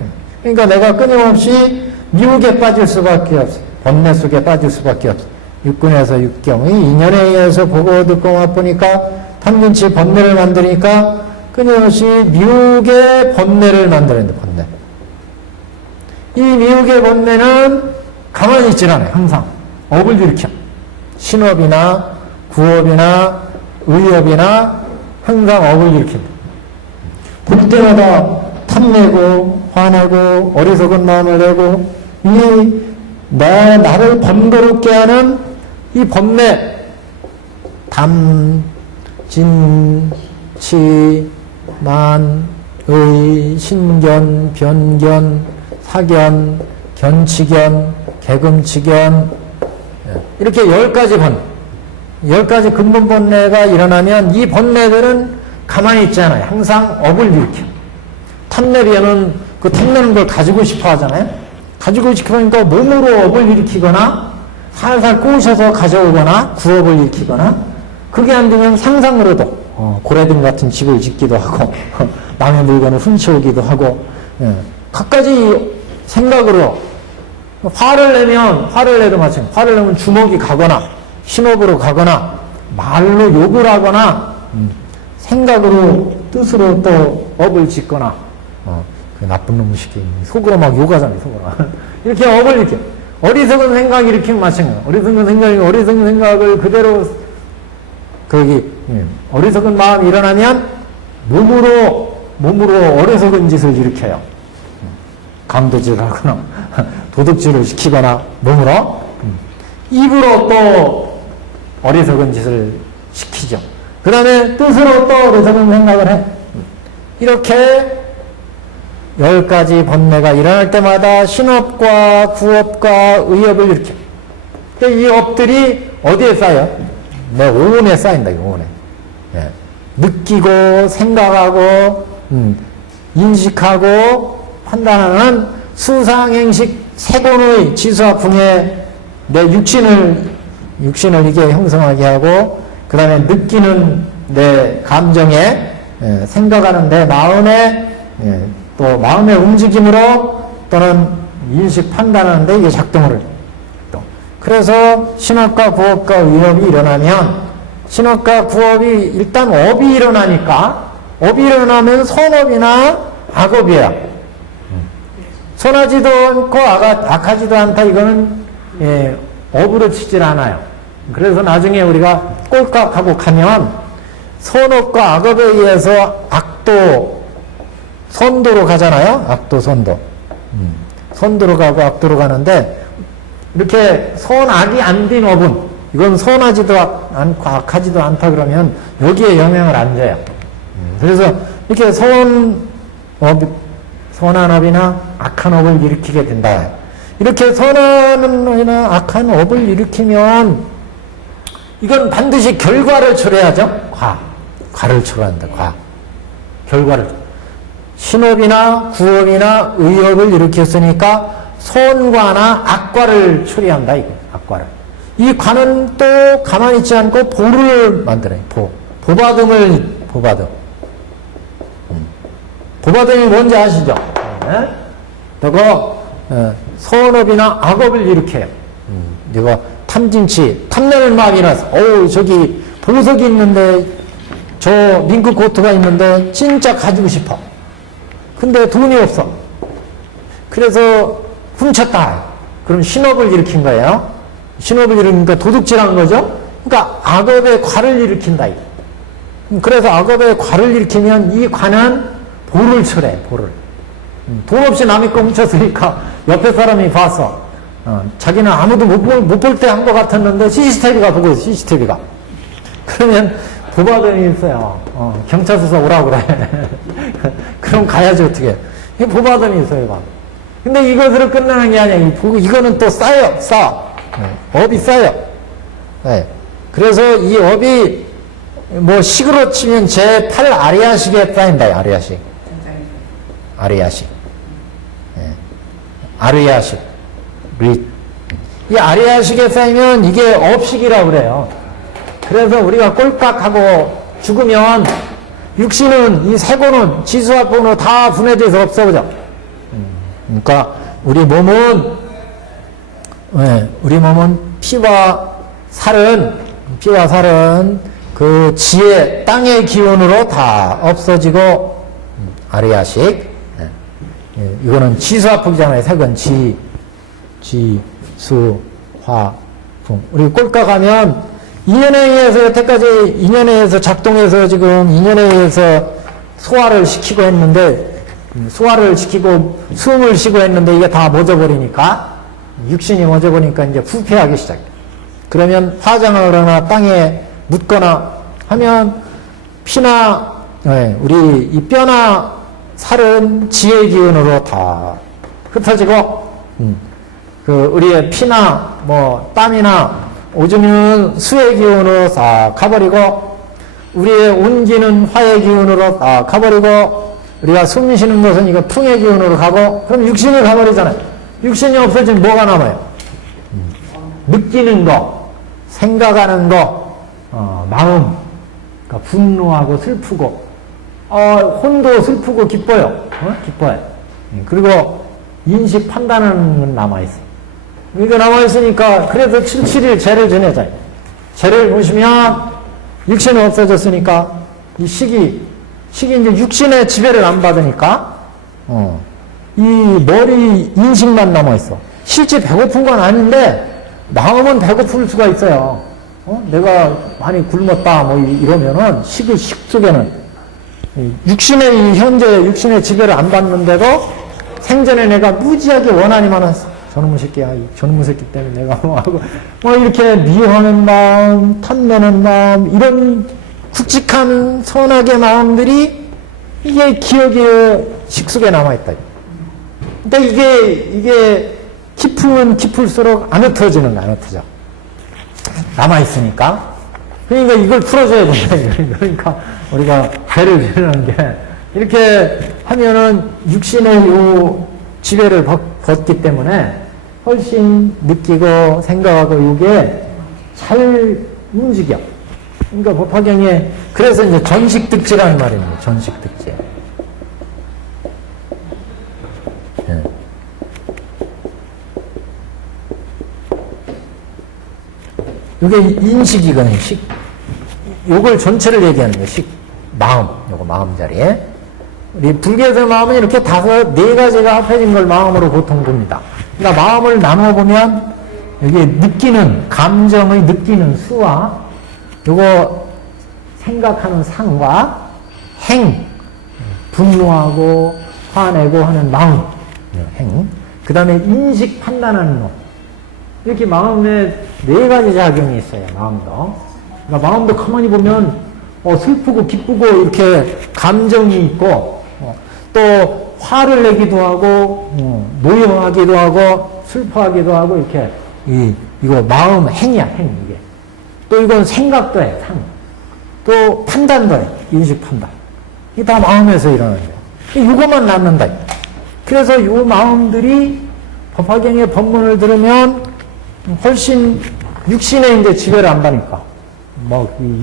그러니까 내가 끊임없이 미혹에 빠질 수밖에 없어. 번뇌 속에 빠질 수밖에 없어. 육근에서 육경의 인연에 의해서 보고 듣고 맛보니까 탐진치 번뇌를 만드니까 끊임없이 미혹의 번뇌를 만들어낸다. 번뇌. 이 미혹의 번뇌는 가만히 있질 않아요. 항상 업을 일으켜. 신업이나 구업이나 의업이나 항상 업을 일으킨다. 볼 때마다 탐내고 화내고 어리석은 마음을 내고 나를 번거롭게 하는 이 번뇌 담, 진, 치, 만, 의, 신견, 변견, 사견, 견치견, 개금치견 이렇게 10가지 번뇌 10가지 근본 번뇌가 일어나면 이 번뇌들은 가만히 있지 않아요. 항상 업을 일으켜. 탐내려는 그 탐내는 걸 가지고 싶어 하잖아요. 가지고 싶어 하니까 몸으로 업을 일으키거나 살살 꼬셔서 가져오거나 구업을 일으키거나 그게 안 되면 상상으로도 고래등 같은 집을 짓기도 하고 남의 물건을 훔쳐오기도 하고 갖가지 생각으로 화를 내도 마찬가지. 화를 내면 주먹이 가거나 신업으로 가거나 말로 욕을 하거나 생각으로 뜻으로 또 업을 짓거나 그 나쁜 놈의 새끼 속으로 막 욕하잖아요. 속으로 이렇게 업을 이렇게 어리석은 생각 일으키면 마찬가지예요. 어리석은 생각을 그대로 어리석은 마음이 일어나면 몸으로 어리석은 짓을 일으켜요. 강도질을 하거나 도둑질을 시키거나 몸으로 입으로 또 어리석은 짓을 시키죠. 그 다음에 뜻으로 또 어리석은 생각을 해. 이렇게 10가지 번뇌가 일어날 때마다 신업과 구업과 의업을 일으켜. 이 업들이 어디에 쌓여? 내 오온에 쌓인다. 오온에. 예. 느끼고 생각하고 인식하고 판단하는 수상행식 세곤의 지수화풍에 내 육신을 이게 형성하게 하고 그 다음에 느끼는 내 감정에 생각하는 내 마음에 또 마음의 움직임으로 또는 인식 판단하는데 이게 작동을 또 그래서 신업과 구업과 의업이 일어나면 신업과 구업이 일단 업이 일어나니까 업이 일어나면 선업이나 악업이에요. 선하지도 않고 악하지도 않다. 이거는 업으로 치질 않아요. 그래서 나중에 우리가 꼴깍하고 가면 선업과 악업에 의해서 악도 선도로 가잖아요. 악도 선도. 선도로 가고 악도로 가는데 이렇게 선악이 안 된 업은 이건 선하지도 않고 악하지도 않다 그러면 여기에 영향을 안 줘요. 그래서 이렇게 선한 업이나 악한 업을 일으키게 된다. 이렇게 선한 업이나 악한 업을 일으키면 이건 반드시 결과를 초래하죠. 과를 초래한다. 결과를. 신업이나 구업이나 의업을 일으켰으니까 선과나 악과를 초래한다. 이거 악과를. 이 과는 또 가만히 있지 않고 보를 만들어요. 보받음. 보받음이 뭔지 아시죠? 그거 선업이나 악업을 일으켜요. 내가 탐진치, 탐내는 마음이라서 저기 보석이 있는데 저 밍크 코트가 있는데 진짜 가지고 싶어. 근데 돈이 없어. 그래서 훔쳤다. 그럼 신업을 일으킨 거예요. 신업을 일으키니까 도둑질한 거죠. 그러니까 악업의 과를 일으킨다. 그래서 악업의 과를 일으키면 이 과는 보를 철해. 돈 없이 남의 거 훔쳤으니까 옆에 사람이 봤어. 자기는 아무도 못 볼 때 한 것 같았는데 CCTV가 보고 있어. CCTV가. 그러면 보바덤이 있어요. 경찰서 오라고 그래. 그럼 가야지, 어떻게. 이 보바덤이 있어요, 봐. 근데 이것으로 끝나는 게 아니야. 이거는 또 쌓여, 업이 쌓여. 네. 그래서 이 업이, 뭐, 식으로 치면 제8 아리아식에 쌓인다, 아리아식. 아리아식. 네. 아리아식. 이 아리아식에 쌓이면 이게 업식이라고 그래요. 그래서 우리가 꼴깍하고 죽으면 육신은, 이 세고는 지수합본으로 다 분해돼서 없어져. 그러니까 우리 몸은 피와 살은 그 지혜, 땅의 기운으로 다 없어지고, 아리아식. 이거는 지수화풍이잖아요. 색은 수, 화, 풍. 우리 꼴깍하면 인연에 의해서 여태까지 인연에 의해서 작동해서 지금 인연에 의해서 소화를 시키고 했는데, 소화를 시키고 숨을 쉬고 했는데 이게 다 멎어버리니까, 육신이 멎어버리니까 이제 부패하기 시작해. 그러면 화장을 하거나 땅에 묻거나 하면 피나, 우리 이 뼈나 살은 지혜 기운으로 다 흩어지고, 우리의 피나 뭐 땀이나 오줌은 수의 기운으로 싹 가버리고, 우리의 온기는 화의 기운으로 싹 가버리고, 우리가 숨 쉬는 것은 이거 풍의 기운으로 가고, 그럼 육신이 가버리잖아요. 육신이 없어지면 뭐가 남아요? 느끼는 거, 생각하는 거, 마음, 그러니까 분노하고 슬프고, 혼도 슬프고 기뻐요. 기뻐요. 그리고 인식 판단하는 건 남아있어요. 이거 남아있으니까, 그래서 7일 죄를 지내자요. 죄를 보시면, 육신이 없어졌으니까, 이 식이 이제 육신의 지배를 안 받으니까, 이 머리 인식만 남아있어. 실제 배고픈 건 아닌데, 마음은 배고플 수가 있어요. 내가 많이 굶었다, 뭐 이러면은, 식 속에는, 육신의 현재 육신의 지배를 안 받는데도, 생전에 내가 무지하게 원한이 많았어. 저놈의 새끼야, 저놈의 새끼 때문에 내가 뭐 하고, 뭐 이렇게 미워하는 마음, 탐내는 마음, 이런 굵직한 선악의 마음들이 이게 기억의 식속에 남아있다. 근데 이게 깊으면 깊을수록 안 흩어지는 거야, 안 흩어져. 남아있으니까. 그러니까 이걸 풀어줘야 된다. 그러니까 우리가 죄를 지르는 게, 이렇게 하면은 육신의 요 지배를 벗기 때문에 훨씬 느끼고 생각하고 이게 잘 움직여. 그러니까 법화경에, 그래서 이제 전식득지라는 말입니다. 전식득지. 예. 이게 인식이거든요. 요걸 전체를 얘기하는 거예요. 마음. 요거 마음 자리에. 우리 불교에서 마음은 이렇게 네 가지가 합해진 걸 마음으로 보통 봅니다. 그러니까 마음을 나눠보면 여기 느끼는, 감정의 느끼는 수와 요거 생각하는 상과 행, 분노하고 화내고 하는 마음, 행. 그 다음에 인식 판단하는 놈. 이렇게 마음에 네 가지 작용이 있어요, 마음도. 그러니까 마음도 가만히 보면 슬프고 기쁘고 이렇게 감정이 있고, 또 화를 내기도 하고, 노여하기도 하고, 슬퍼하기도 하고, 이렇게, 이거 마음 행이야, 행, 이게. 또 이건 생각도 해, 상. 또 판단도 해, 인식 판단. 이게 다 마음에서 일어나는 거야. 이거만 남는다. 그래서 이 마음들이 법화경의 법문을 들으면 훨씬 육신에 이제 지배를 안 받으니까.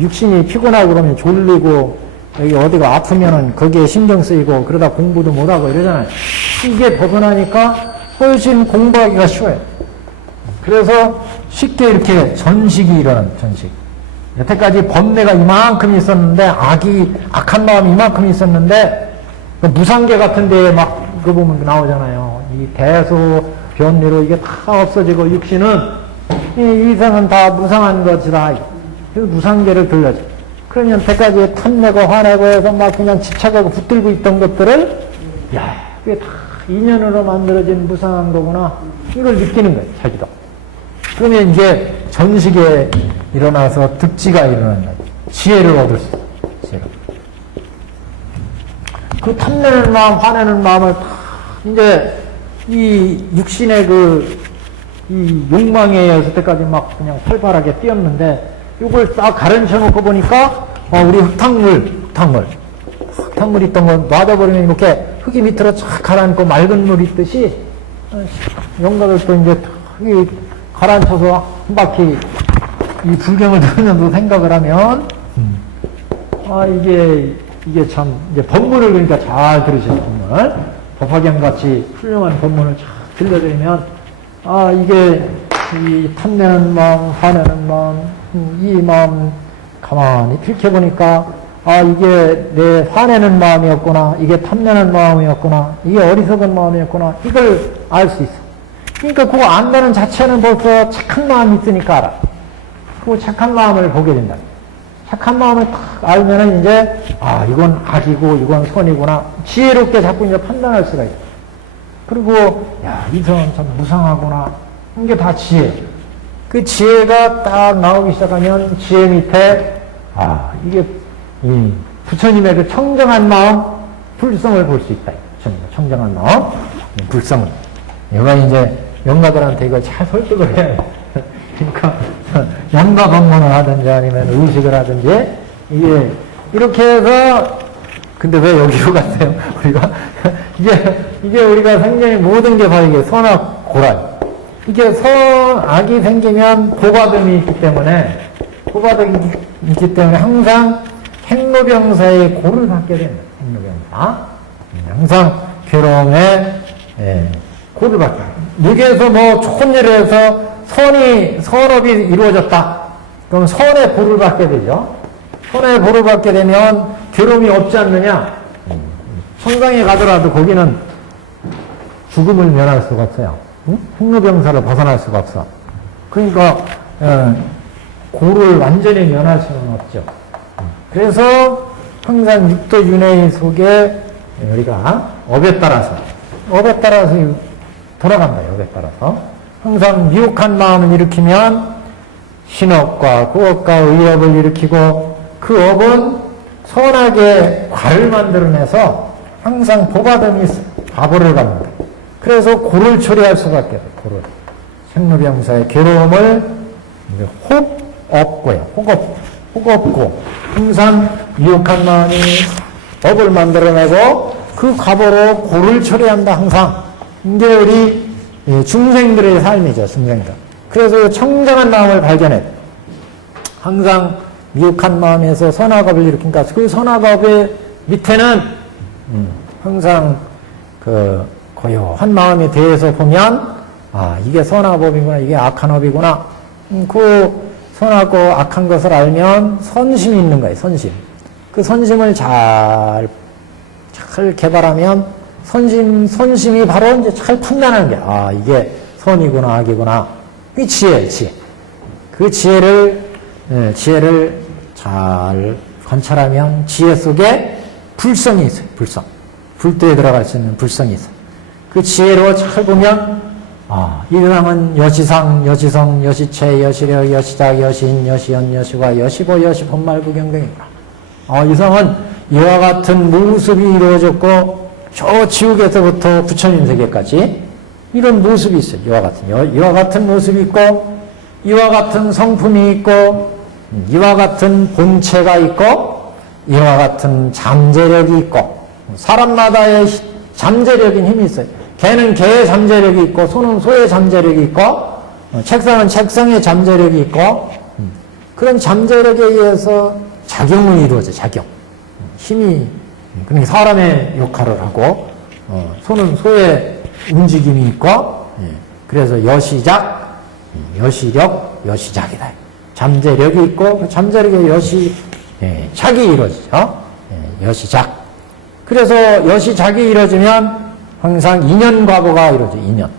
육신이 피곤하고 그러면 졸리고, 여기 어디가 아프면은 거기에 신경 쓰이고 그러다 공부도 못하고 이러잖아요. 이게 벗어나니까 훨씬 공부하기가 쉬워요. 그래서 쉽게 이렇게 전식이 일어나는 전식. 여태까지 번뇌가 이만큼 있었는데, 악한 마음이 이만큼 있었는데, 그 무상계 같은 데에 막, 그거 보면 나오잖아요. 이 대소, 변리로 이게 다 없어지고, 육신은, 이 이상은 다 무상한 것이다. 그래서 무상계를 들려줘. 그러면 여태까지 탐내고 화내고 해서 막 그냥 집착하고 붙들고 있던 것들을, 그게 다 인연으로 만들어진 무상한 거구나. 이걸 느끼는 거예요, 자기도. 그러면 이제 전식에 일어나서 득지가 일어난다. 지혜를 얻을 수 있어요. 지혜를. 그 탐내는 마음, 화내는 마음을 다 이제 이 육신의 이 욕망에 의해서 때까지 막 그냥 활발하게 뛰었는데 이걸 싹 가른쳐 놓고 보니까 우리 흙탕물 있던 거 놔둬버리면 이렇게 흙이 밑으로 쫙 가라앉고 맑은 물 있듯이 영가들도 이제 흙이 가라앉혀서 한 바퀴 이 불경을 들으면서 생각을 하면 이게 참 이제 법문을 그러니까 잘 들으셔요. 법문을 법화경같이 훌륭한 법문을 잘 들려드리면 이게 이 탐내는 마음, 화내는 마음, 이 마음 가만히 들켜보니까 이게 내 화내는 마음이었구나, 이게 탐내는 마음이었구나, 이게 어리석은 마음이었구나, 이걸 알 수 있어. 그러니까 그거 안다는 자체는 벌써 착한 마음이 있으니까 알아. 그 착한 마음을 보게 된다. 착한 마음을 딱 알면은 이제 이건 악이고 이건 선이구나 지혜롭게 자꾸 이제 판단할 수가 있어. 그리고 이 사람 참 무상하구나. 이게 다 지혜. 그 지혜가 딱 나오기 시작하면 지혜 밑에 이게 부처님의 그 청정한 마음, 불성을 볼 수 있다. 부처님의 청정한 마음, 불성을. 얘가 이제 영가들한테 이걸 잘 설득을 해야 돼. 그러니까 양가 방문을 하든지 아니면 의식을 하든지 이게 이렇게 해서 근데 왜 여기로 갔어요? 우리가 이게 우리가 생전에 모든 게 바로 이게 선악 고랄. 이게 선악이 생기면 보바듬이 있기 때문에 항상 행로병사의 고를 받게 됩니다. 행로병사. 항상 괴로움에 고를 받게 됩니다. 여기에서 뭐 좋은 일을 해서 선업이 이루어졌다. 그럼 선의 보를 받게 되죠. 선의 보를 받게 되면 괴로움이 없지 않느냐? 천상에 가더라도 거기는 죽음을 면할 수가 없어요. 흑로병사를 벗어날 수가 없어. 그러니까 고를 완전히 면할 수는 없죠. 그래서 항상 육도 윤회 속에 우리가 업에 따라서 돌아간다. 업에 따라서 항상 미혹한 마음을 일으키면 신업과 구업과 의업을 일으키고 그 업은 선하게 과를 만들어내서 항상 보바듬이 바보를 갖는다. 그래서 고를 처리할 수밖에 없어요. 고를. 생로병사의 괴로움을 혹 없고 항상 미혹한 마음이 업을 만들어내고 그 과보로 고를 처리한다. 항상 이게 우리 중생들의 삶이죠. 중생들. 그래서 청정한 마음을 발견해. 항상 미혹한 마음에서 선악업을 일으킨다. 그 선악업의 밑에는 항상 고요한 마음에 대해서 보면 이게 선악업이구나, 이게 악한 업이구나. 그 선하고 악한 것을 알면 선심이 있는 거예요. 선심. 그 선심을 잘 개발하면 선심이 바로 이제 잘 판단하는 게 이게 선이구나, 악이구나. 이 지혜. 그 지혜를 잘 관찰하면 지혜 속에 불성이 있어요. 불성. 불도에 들어갈 수 있는 불성이 있어요. 그 지혜로 잘 보면 이 사람은 여시상, 여시성, 여시체, 여시력, 여시작, 여시인, 여시연, 여시화, 여시보, 여시본말구경등이구나. 이 사람은 이와 같은 모습이 이루어졌고 저 지옥에서부터 부처님 세계까지 이런 모습이 있어요. 이와 같은 모습이 있고 이와 같은 성품이 있고 이와 같은 본체가 있고 이와 같은 잠재력이 있고 사람마다의 잠재력인 힘이 있어요. 개는 개의 잠재력이 있고 소는 소의 잠재력이 있고 책상은 책상의 잠재력이 있고 그런 잠재력에 의해서 작용이 이루어져요. 작용. 힘이 그러니까 사람의 역할을 하고 소는 소의 움직임이 있고 그래서 여시작, 여시력, 여시작이다. 잠재력이 있고 그 잠재력의 여시작이 이루어지죠. 여시작. 그래서 여시작이 이루어지면 항상 인연과보가 이루어져요. 인연.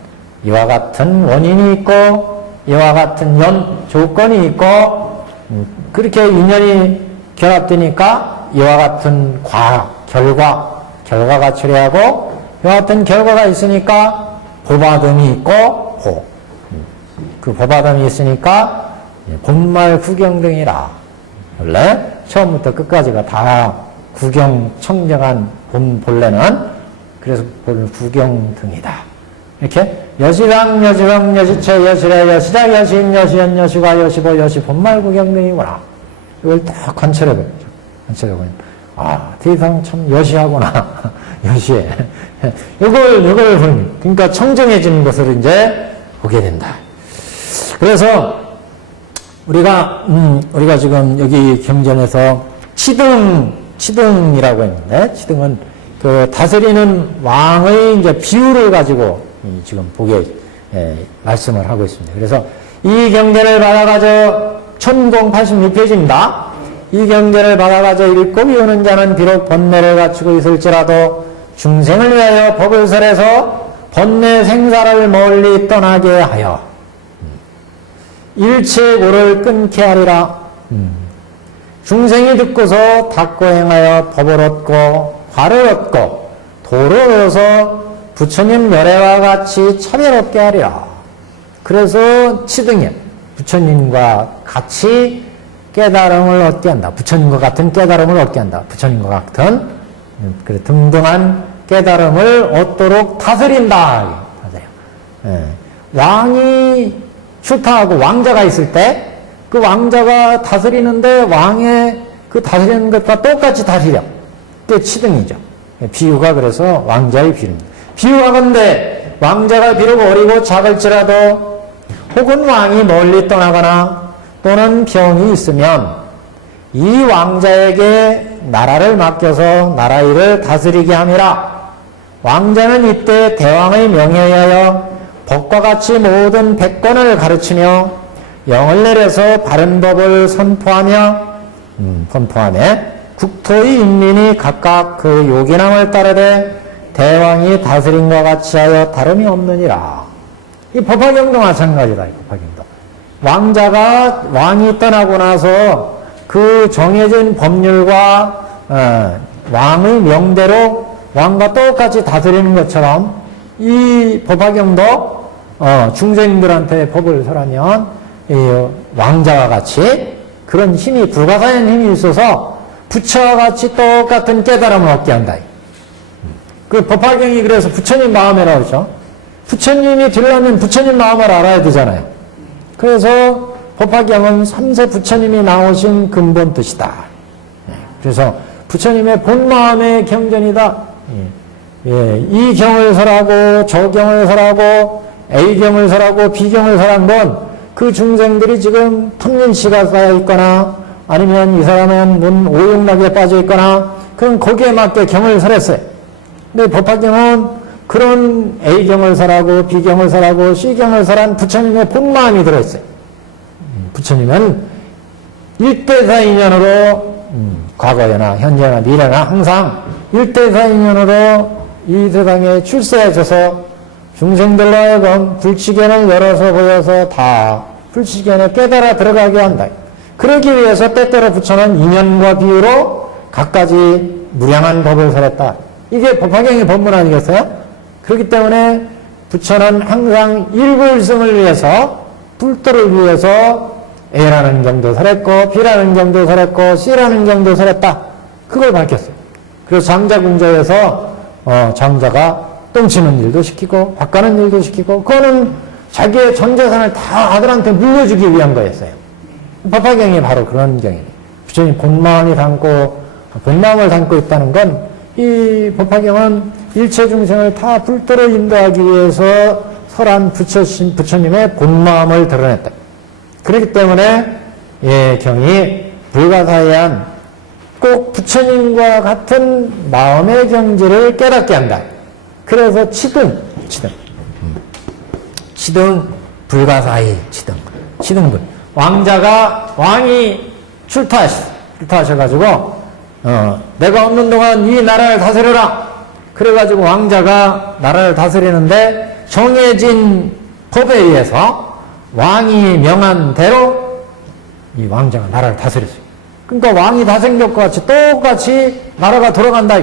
이와 같은 원인이 있고 이와 같은 조건이 있고 그렇게 인연이 결합되니까 이와 같은 결과가 처리하고 이와 같은 결과가 있으니까 보바듬이 있고 그 보바듬이 있으니까 본말 구경 등이라 원래 처음부터 끝까지가 다 구경 청정한 본래는 그래서 구경등이다. 이렇게 여시랑 여시랑 여시처 여시래 여시작 여시인 여시연 여시과 여시보 여시본말 구경등이구나. 이걸 딱 관찰해보죠. 관찰해보면 대상 참 여시하구나. 여시해. 이걸 보면 그러니까 청정해지는 것을 이제 보게 된다. 그래서 우리가 지금 여기 경전에서 치등이라고 했는데, 치등은 그 다스리는 왕의 이제 비유를 가지고 지금 보게, 말씀을 하고 있습니다. 그래서 이 경전을 받아가지고 1086페이지입니다. 이 경전을 받아가지고 읽고 배우는 자는 비록 번뇌를 갖추고 있을지라도 중생을 위하여 법을 설해서 번뇌 생사를 멀리 떠나게 하여 일체고를 끊게 하리라. 중생이 듣고서 닦고 행하여 법을 얻고 화를 얻고 도를 얻어서 부처님 열애와 같이 차별없게 하리라. 그래서 치등이야. 부처님과 같이 깨달음을 얻게 한다. 부처님과 같은 깨달음을 얻게 한다. 부처님과 같은 등등한 깨달음을 얻도록 다스린다. 맞아요. 왕이 출타하고 왕자가 있을 때 그 왕자가 다스리는데 왕의 그 다스리는 것과 똑같이 다스려. 그게 치등이죠. 비유가 그래서 왕자의 비유입니다. 비유하건대 왕자가 비록 어리고 작을지라도 혹은 왕이 멀리 떠나거나 또는 병이 있으면 이 왕자에게 나라를 맡겨서 나라 일을 다스리게 함이라. 왕자는 이때 대왕의 명예에 하여 법과 같이 모든 백권을 가르치며 영을 내려서 바른 법을 선포하며 국토의 인민이 각각 그 요긴함을 따르되 대왕이 다스림과 같이 하여 다름이 없느니라. 이 법화경도 마찬가지다. 이 법화경도 왕이 떠나고 나서 그 정해진 법률과 왕의 명대로 왕과 똑같이 다스리는 것처럼 이 법화경도 중생들한테 법을 설하면 이 왕자와 같이 그런 힘이 불가사의 힘이 있어서 부처와 같이 똑같은 깨달음을 얻게 한다. 그 법화경이 그래서 부처님 마음이라고 그러죠. 부처님이 되려면 부처님 마음을 알아야 되잖아요. 그래서 법화경은 삼세 부처님이 나오신 근본 뜻이다. 그래서 부처님의 본 마음의 경전이다. 이 경을 설하고 저 경을 설하고 A경을 설하고 B경을 설한 건 그 중생들이 지금 탐진치가 쌓여 있거나 아니면 이 사람은 오용락에 빠져 있거나 그럼 거기에 맞게 경을 설했어요. 근데 법화경은 그런 A경을 설하고 B경을 설하고 C경을 설한 부처님의 본 마음이 들어있어요. 부처님은 일대사인연으로 과거에나 현재나 미래나 항상 일대사인연으로 이 세상에 출세하셔서 중생들로 하여금 불치견을 열어서 보여서 다 불치견에 깨달아 들어가게 한다. 그러기 위해서 때때로 부처는 인연과 비유로 갖가지 무량한 법을 설했다. 이게 법화경의 법문 아니겠어요? 그렇기 때문에 부처는 항상 일불승을 위해서 불도를 위해서 A라는 경도 설했고 B라는 경도 설했고 C라는 경도 설했다. 그걸 밝혔어요. 그래서 장자궁자에서 장자가 똥치는 일도 시키고 밥 가는 일도 시키고 그거는 자기의 전 재산을 다 아들한테 물려주기 위한 거였어요. 법화경이 바로 그런 경이에요. 부처님 본마음을 담고 있다는 건 이 법화경은 일체 중생을 다 불도로 인도하기 위해서 설한 부처님의 본마음을 드러냈다. 그렇기 때문에 경이 불가사의한 꼭 부처님과 같은 마음의 경지를 깨닫게 한다. 그래서 치등 불가사의 치등분. 왕이 출타하셔가지고 내가 없는 동안 이 나라를 다스려라. 그래가지고 왕자가 나라를 다스리는데 정해진 법에 의해서 왕이 명한 대로 이 왕자가 나라를 다스렸어요. 그러니까 왕이 다스린 것과 같이 똑같이 나라가 돌아간다.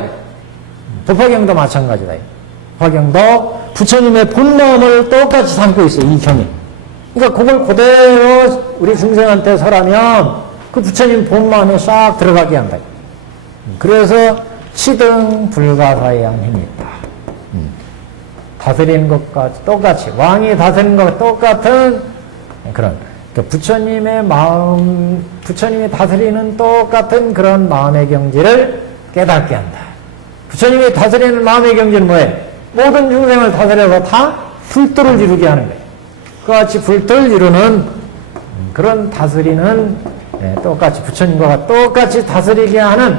법화경도 마찬가지다. 법화경도 부처님의 본마음을 똑같이 담고 있어요. 이 경이. 그러니까 그걸 그대로 우리 중생한테 설하면 그 부처님 본 마음에 싹 들어가게 한다. 그래서 치등 불가사의한 힘이 있다. 다스리는 것과 똑같이, 왕이 다스리는 것과 똑같은 그런, 그러니까 부처님의 마음, 부처님이 다스리는 똑같은 그런 마음의 경지를 깨닫게 한다. 부처님이 다스리는 마음의 경지는 뭐예요? 모든 중생을 다스려서 다 불도를 이루게 하는 거예요. 그와 같이 불도를 이루는 그런 다스리는, 똑같이 부처님과 똑같이 다스리게 하는,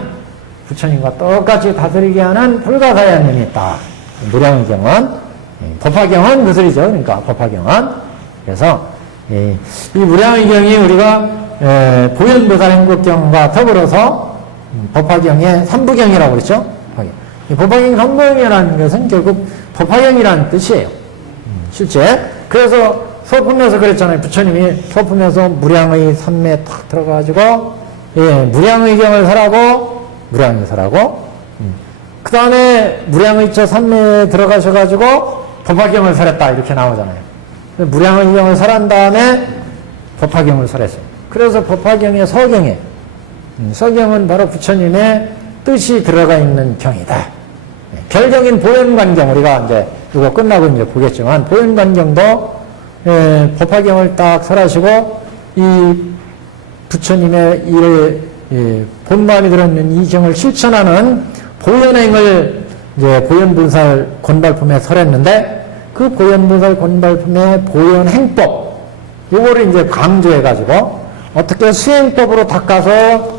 부처님과 똑같이 다스리게 하는 불가사의한 힘이 있다. 무량의경은, 법화경은 그 소리죠. 그러니까 법화경은. 그래서 이 무량의경이 우리가 보현보살 행국경과 더불어서 법화경의 삼부경이라고 그랬죠. 이 법화경 삼부경이라는 것은 결국 법화경이라는 뜻이에요. 실제. 그래서 소품에서 그랬잖아요. 부처님이 소품에서 무량의 삼매에 탁 들어가가지고 무량의경을 설하고 무량을 설하고 그 다음에 무량의처 삼매에 들어가셔가지고 법화경을 설했다 이렇게 나오잖아요. 무량의경을 설한 다음에 법화경을 설했어요. 그래서 법화경의 서경에 서경은 바로 부처님의 뜻이 들어가 있는 경이다. 별경인 보현관경 우리가 이제 이거 끝나고 이제 보겠지만 보현관경도 법화경을 딱 설하시고 이 부처님의 본마음이 들어있는 이 경을 실천하는 보현행을 이제 보현보살 권발품에 설했는데 그 보현보살 권발품의 보현행법 요거를 이제 강조해가지고 어떻게 수행법으로 닦아서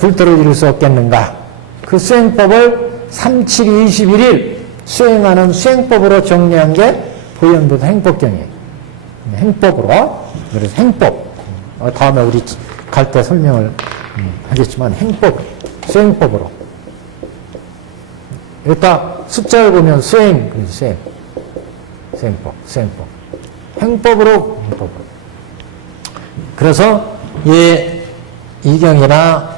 불도를 이룰 수 없겠는가 그 수행법을 3721일 수행하는 수행법으로 정리한 게 보현보살 행법경이에요. 행법으로 그래서 행법 다음에 우리 갈 때 설명을 하겠지만 행법 수행법으로 일단 숫자를 보면 수행, 수행법. 행법으로. 그래서 이 경이나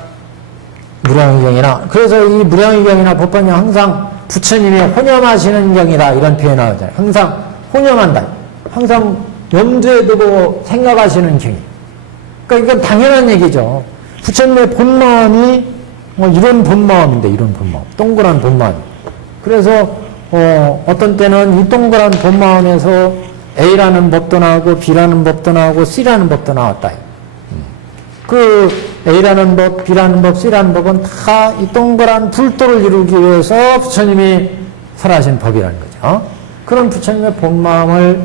무량의경이나 그래서 이 무량의경이나 법화경 항상 부처님이 혼념하시는 경이다 이런 표현 나오잖아요. 항상 혼념한다. 항상 염두에 두고 생각하시는 경이. 그러니까 이건 당연한 얘기죠. 부처님의 본마음이 이런 본마음인데 이런 본마음. 동그란 본마음. 그래서 어떤 때는 이 동그란 본마음에서 A라는 법도 나오고 B라는 법도 나오고 C라는 법도 나왔다. 그 A라는 법, B라는 법, C라는 법은 다 이 동그란 불도를 이루기 위해서 부처님이 설하신 법이라는 거죠. 그런 부처님의 본마음을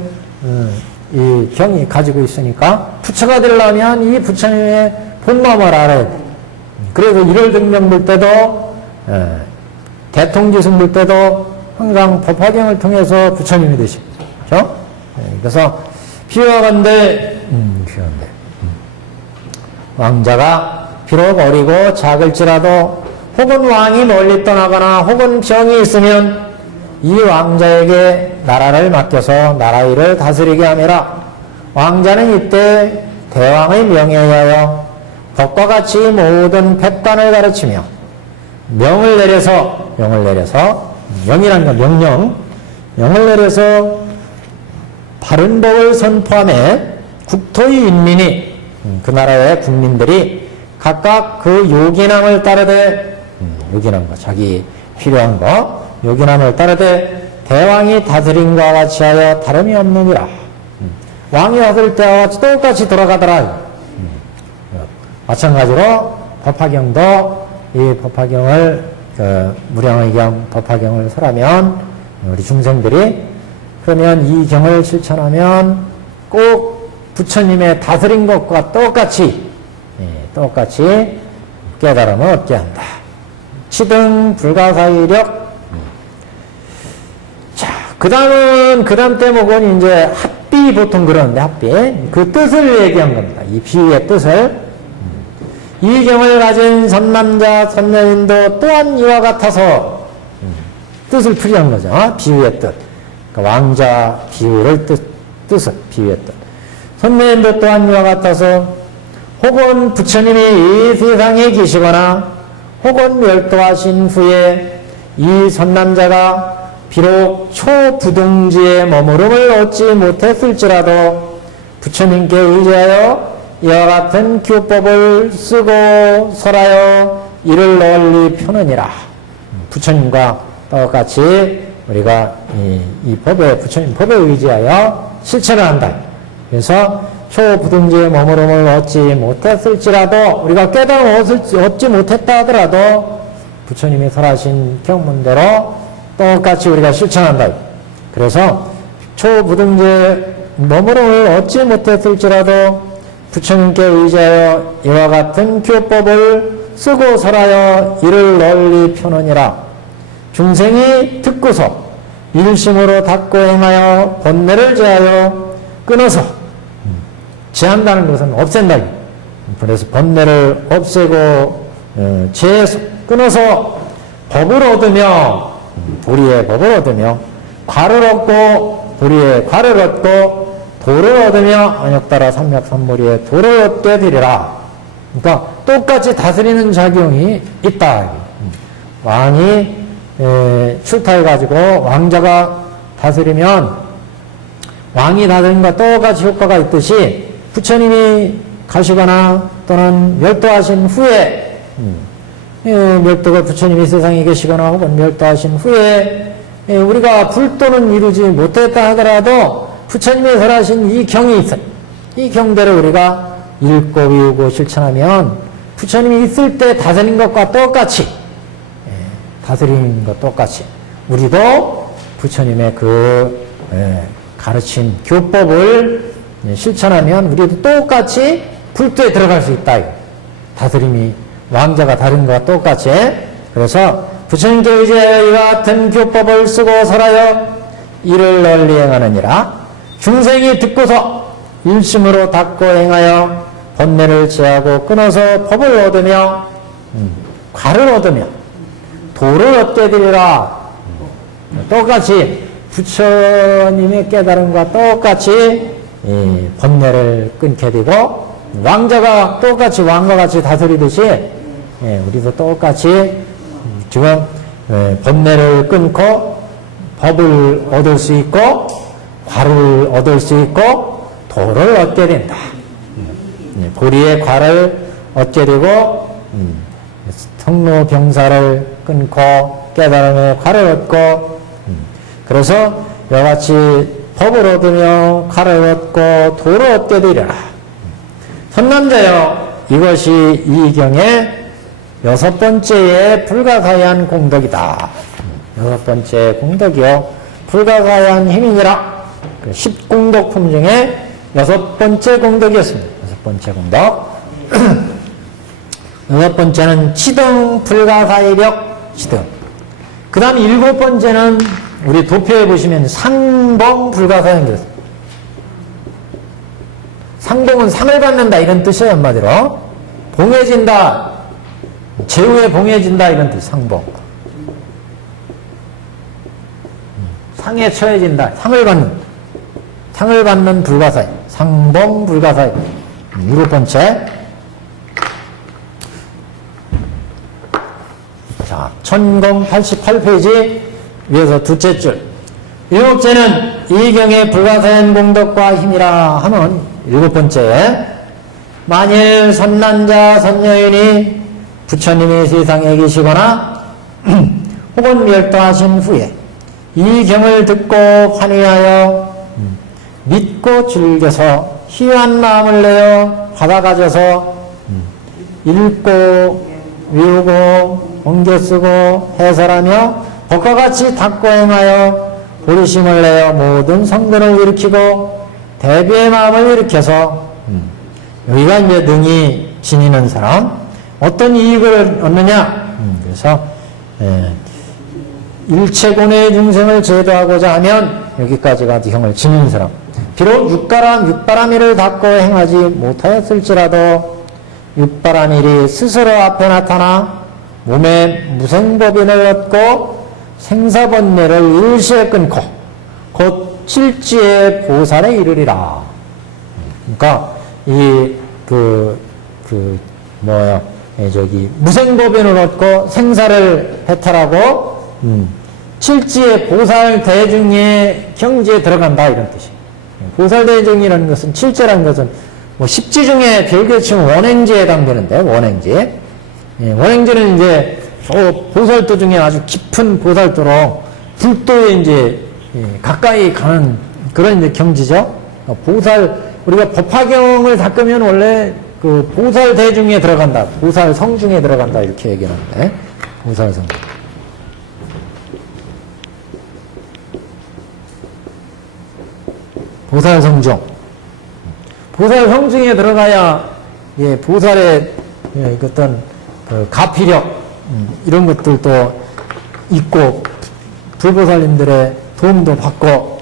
이 경이 가지고 있으니까 부처가 되려면 이 부처님의 본마음을 알아야 돼. 그래서 일월등명 볼 때도 대통지승 볼 때도 항상 법화경을 통해서 부처님이 되십니다. 그렇죠? 그래서 비유하건대 왕자가 비록 어리고 작을지라도 혹은 왕이 멀리 떠나거나 혹은 병이 있으면 이 왕자에게 나라를 맡겨서 나라 일을 다스리게 함이라. 왕자는 이때 대왕의 명예에 의하여 덕과 같이 모든 백관을 가르치며 명을 내려서 명이라는 건 명을 내려서 바른 법을 선포하며 국토의 인민이 그 나라의 국민들이 각각 그 요긴함을 따르되 요긴함과 자기 필요한 거 요긴함을 따르되 대왕이 다스림과 같이 하여 다름이 없느니라. 왕이 다스릴 때와 같이 똑같이 돌아가더라. 마찬가지로 법화경도 이 법화경을 무량의경 법화경을 설하면 우리 중생들이 그러면 이 경을 실천하면 꼭 부처님의 다스린 것과 똑같이 깨달음을 얻게 한다. 치등 불가사의력. 자, 그 다음 대목은 이제 합비 보통 그러는데 합비 그 뜻을 얘기한 겁니다. 이 비유의 뜻을. 이 경을 가진 선남자 선녀인도 또한 이와 같아서 뜻을 풀이한 거죠. 비유의 뜻. 그러니까 왕자 비유를 뜻을 비유의 뜻. 선녀인도 또한 이와 같아서 혹은 부처님이 이 세상에 계시거나 혹은 멸도하신 후에 이 선남자가 비록 초부동지에 머무름을 얻지 못했을지라도 부처님께 의지하여 이와 같은 교법을 쓰고 설하여 이를 널리 펴느니라. 부처님과 똑같이 우리가 이 법에, 부처님 법에 의지하여 실천을 한다. 그래서 초부등지의 머무름을 얻지 못했을지라도, 우리가 깨달음을 얻지 못했다 하더라도 부처님이 설하신 경문대로 똑같이 우리가 실천한다. 그래서 초부등지의 머무름을 얻지 못했을지라도 부처님께 의지하여 이와 같은 교법을 쓰고 설하여 이를 널리 펴느니라. 중생이 듣고서 일심으로 닦고 행하여 번뇌를 제하여 끊어서, 제한다는 것은 없앤다. 그래서 번뇌를 없애고 끊어서 법을 얻으며, 도리의 법을 얻으며, 과를 얻고 도리의 과를 얻고 도를 얻으며 안역따라 삼맥삼무리의 도를 얻게 되리라. 그러니까 똑같이 다스리는 작용이 있다. 왕이 출타해가지고 왕자가 다스리면 왕이 다스린 것과 똑같이 효과가 있듯이 부처님이 가시거나 또는 멸도하신 후에 멸도가 부처님이 세상에 계시거나 혹은 멸도하신 후에 우리가 불도는 이루지 못했다 하더라도 부처님이 설하신 이 경이 있어요. 이 경대를 우리가 읽고 외우고 실천하면 부처님이 있을 때 다스린 것과 똑같이, 다스리는 것 똑같이 우리도 부처님의 그 가르친 교법을 실천하면 우리도 똑같이 불도에 들어갈 수 있다. 다스림이 왕자가 다른 것과 똑같이. 그래서 부처님께 의지하여 이와 같은 교법을 쓰고 설하여 이를 널리 행하느니라. 중생이 듣고서 일심으로 닦고 행하여 번뇌를 제하고 끊어서 법을 얻으며 과를 얻으며 도를 얻게 되리라. 똑같이 부처님의 깨달음과 똑같이 번뇌를 끊게 되고, 왕자가 똑같이 왕과 같이 다스리듯이 우리도 똑같이 지금 번뇌를 끊고 법을 얻을 수 있고 과를 얻을 수 있고 도를 얻게 된다. 도리의 과를 얻게 되고 성로병사를 끊고 깨달음의 과를 얻고, 그래서 이와 같이 법을 얻으며 과를 얻고 도를 얻게 되리라. 선남자여, 이것이 이 경의 6번째의 불가사의한 공덕이다. 6번째 공덕이요 불가사의한 힘이니라. 10공덕품 중에 6번째 공덕이었습니다. 6번째 공덕. 6번째는 치등 불가사의력 치등. 그 다음 7번째는 우리 도표에 보시면 상봉 불가사의력. 상봉은 상을 받는다 이런 뜻이에요. 한마디로 봉해진다, 제후에 봉해진다 이런 뜻. 상봉, 상에 처해진다, 상을 받는 불가사의, 상봉 불가사의. 7번째. 자, 1088페이지 위에서 둘째 줄. 7번째는 이경의 불가사의한 공덕과 힘이라 하면 7번째. 만일 선난자 선녀인이 부처님이 세상에 계시거나 혹은 멸도하신 후에 이 경을 듣고 환희하여 믿고 즐겨서 희유한 마음을 내어 받아가져서 읽고 외우고 옮겨 쓰고 해설하며 법과 같이 닦고 행하여 보리심을 내어 모든 성근을 일으키고 대비의 마음을 일으켜서, 여기가 이제 능히 지니는 사람, 어떤 이익을 얻느냐? 그래서 일체고뇌의 중생을 제도하고자 하면 여기까지가 형을 지니는 사람. 비록 육바라밀을 닦고 행하지 못하였을지라도 육바라밀이 스스로 앞에 나타나 몸에 무생법인을 얻고 생사번뇌를 일시에 끊고 곧 칠지의 보살에 이르리라. 그러니까 무생법인을 얻고 생사를 해탈하고 칠지의 보살 대중의 경지에 들어간다 이런 뜻이에요. 보살 대중이라는 것은, 칠제라는 것은 뭐 십지 중에 별개칭 원행지에 해당되는데, 원행지. 예, 원행지는 이제 보살도 중에 아주 깊은 보살도로 불도에 이제 가까이 가는 그런 이제 경지죠. 우리가 법화경을 닦으면 원래 그 보살 대중에 들어간다, 보살 성중에 들어간다 이렇게 얘기하는데, 보살 성중. 보살 성중. 보살 성중에 들어가야 보살의 어떤 그 가피력 이런 것들도 있고 불보살님들의 도움도 받고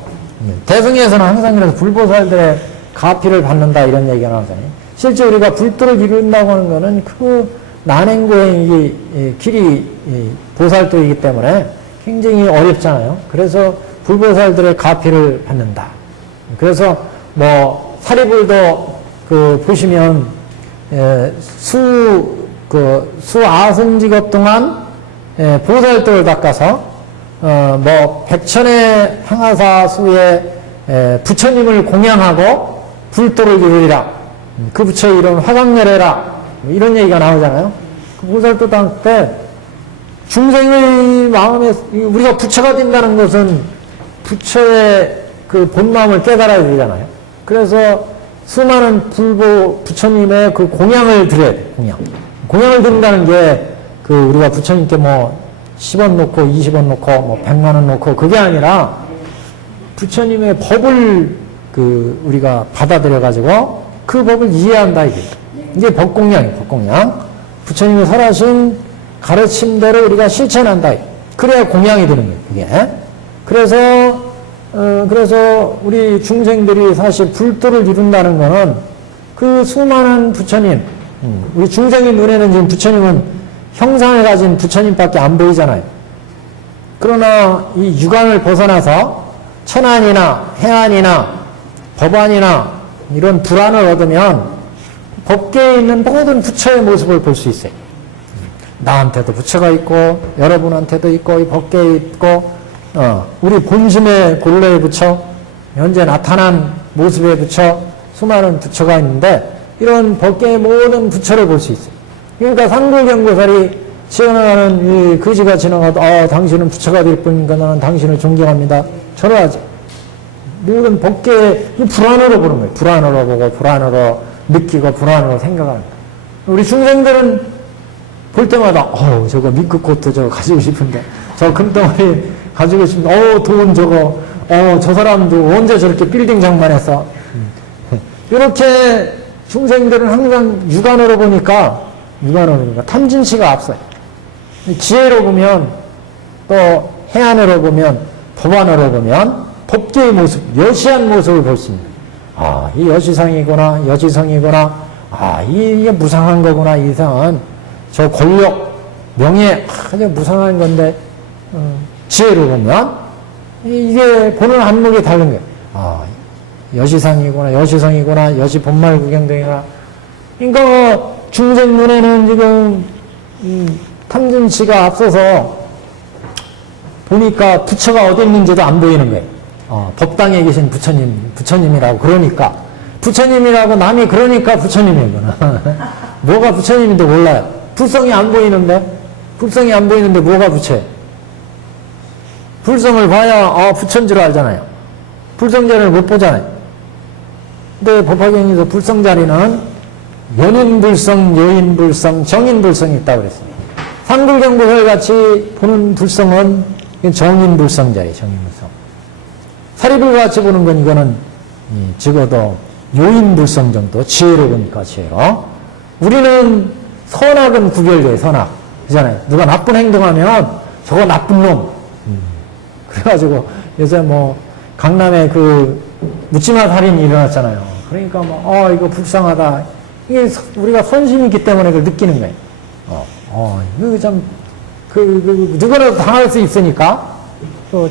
대승에서는 항상 그래서 불보살들의 가피를 받는다 이런 얘기가 나오잖아요. 실제 우리가 불도를 이룬다고 하는 것은 그 난행고행이 길이 보살도이기 때문에 굉장히 어렵잖아요. 그래서 불보살들의 가피를 받는다. 그래서 뭐 사리불도 그 보시면 수아승직업 동안 보살도를 닦아서 뭐 백천의 항아사 수에 부처님을 공양하고 불도를 이루리라. 그 부처의 이름 화강렬해라. 이런 얘기가 나오잖아요. 그 보살도 닦을 때 중생의 마음에 우리가 부처가 된다는 것은 부처의 그 본마음을 깨달아야 되잖아요. 그래서 수많은 부처님의 그 공양을 드려야 돼, 공양을 드린다는 게 그 우리가 부처님께 뭐 10원 놓고 20원 놓고 뭐 100만 원 놓고 그게 아니라 부처님의 법을 그 우리가 받아들여가지고 그 법을 이해한다 이게 법공양이에요, 법공양. 부처님이 설하신 가르침대로 우리가 실천한다. 그래야 공양이 되는 거예요, 그게. 그래서 우리 중생들이 사실 불도를 이룬다는 거는 그 수많은 부처님, 우리 중생의 눈에는 지금 부처님은 형상을 가진 부처님밖에 안 보이잖아요. 그러나 이 육안을 벗어나서 천안이나 해안이나 법안이나 이런 불안을 얻으면 법계에 있는 모든 부처의 모습을 볼 수 있어요. 나한테도 부처가 있고 여러분한테도 있고 이 법계에 있고 우리 본심의 본래의 부처, 현재 나타난 모습의 부처, 수많은 부처가 있는데 이런 법계의 모든 부처를 볼 수 있어요. 그러니까 상불경보살이 지어나가는 이 거지가 지나가도 당신은 부처가 될 뿐이니까 나는 당신을 존경합니다. 저러하지. 모든 법계의 불안으로 보는 거예요. 불안으로 보고 불안으로 느끼고 불안으로 생각하는 거예요. 우리 중생들은 볼 때마다 저거 민크코트 저거 가지고 싶은데 저 금덩어리 가지고 싶은데 돈 저거 저 사람도 언제 저렇게 빌딩 장만했어. 이렇게 중생들은 항상 육안으로 보니까 탐진치가 앞서요. 지혜로 보면 또 해안으로 보면 법안으로 보면 법계의 모습, 여시한 모습을 볼 수 있는 이 여시성이구나 여지성이구나 이게 무상한 거구나 이상은 저 권력 명예 아주 무상한 건데 지혜로 보면 이게 보는 안목이 다른 거예요. 여시상이구나 여시성이구나 여시 본말 구경등이구나. 그러니까 중생 눈에는 지금 탐진치가 앞서서 보니까 부처가 어디 있는지도 안 보이는 거예요. 법당에 계신 부처님이라고 그러니까 부처님이라고 남이 그러니까 부처님이구나. 뭐가 부처님인지 몰라요. 불성이 안 보이는데 뭐가 부처예요? 불성을 봐야 부처인 줄 알잖아요. 불성자리를 못 보잖아요. 근데 법화경에서 불성자리는 연인불성, 여인불성, 정인불성이 있다고 그랬습니다. 상불경보살 같이 보는 불성은 정인불성자리, 정인불성. 사리불 같이 보는 건 이거는 적어도 요인불성 정도, 지혜로 보니까 지혜로. 우리는 선악은 구별돼요, 선악. 그잖아요. 누가 나쁜 행동하면 저거 나쁜 놈. 그래가지고 요새 뭐 강남에 그 묻지마 살인이 일어났잖아요. 그러니까 뭐 이거 불쌍하다. 이게 우리가 선심이 있기 때문에 그걸 느끼는 거예요. 이거 참 누구라도 당할 수 있으니까 또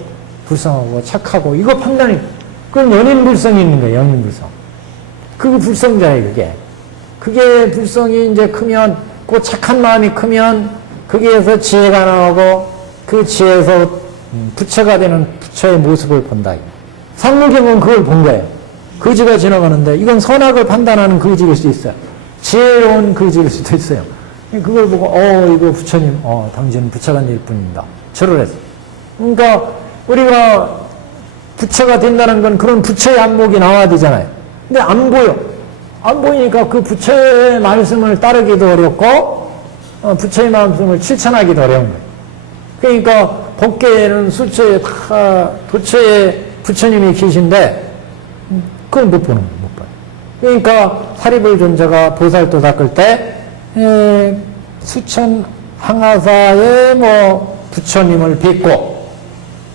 불쌍하고 착하고 이거 판단이 그건 연인불성이 있는 거예요. 연인불성. 그게 불성자예요. 그게 불성이 이제 크면 그 착한 마음이 크면 거기에서 지혜가 나오고 그 지혜에서 부처가 되는 부처의 모습을 본다. 상무경은 그걸 본 거예요. 거지가 지나가는데 이건 선악을 판단하는 거지일 수도 있어요. 지혜로운 거지일 수도 있어요. 그걸 보고 이거 부처님 당신은 부처가 될 뿐입니다. 절을 했어. 그러니까 우리가 부처가 된다는 건 그런 부처의 안목이 나와야 되잖아요. 근데 안 보여. 안 보이니까 그 부처의 말씀을 따르기도 어렵고 부처의 말씀을 실천하기도 어려운 거예요. 그러니까 법계에는 수처에 다 부처님이 계신데 그걸 못 보는 거예요. 못 봐요. 그러니까 사리불 존자가 보살도 닦을 때 수천 항아사의 부처님을 뵙고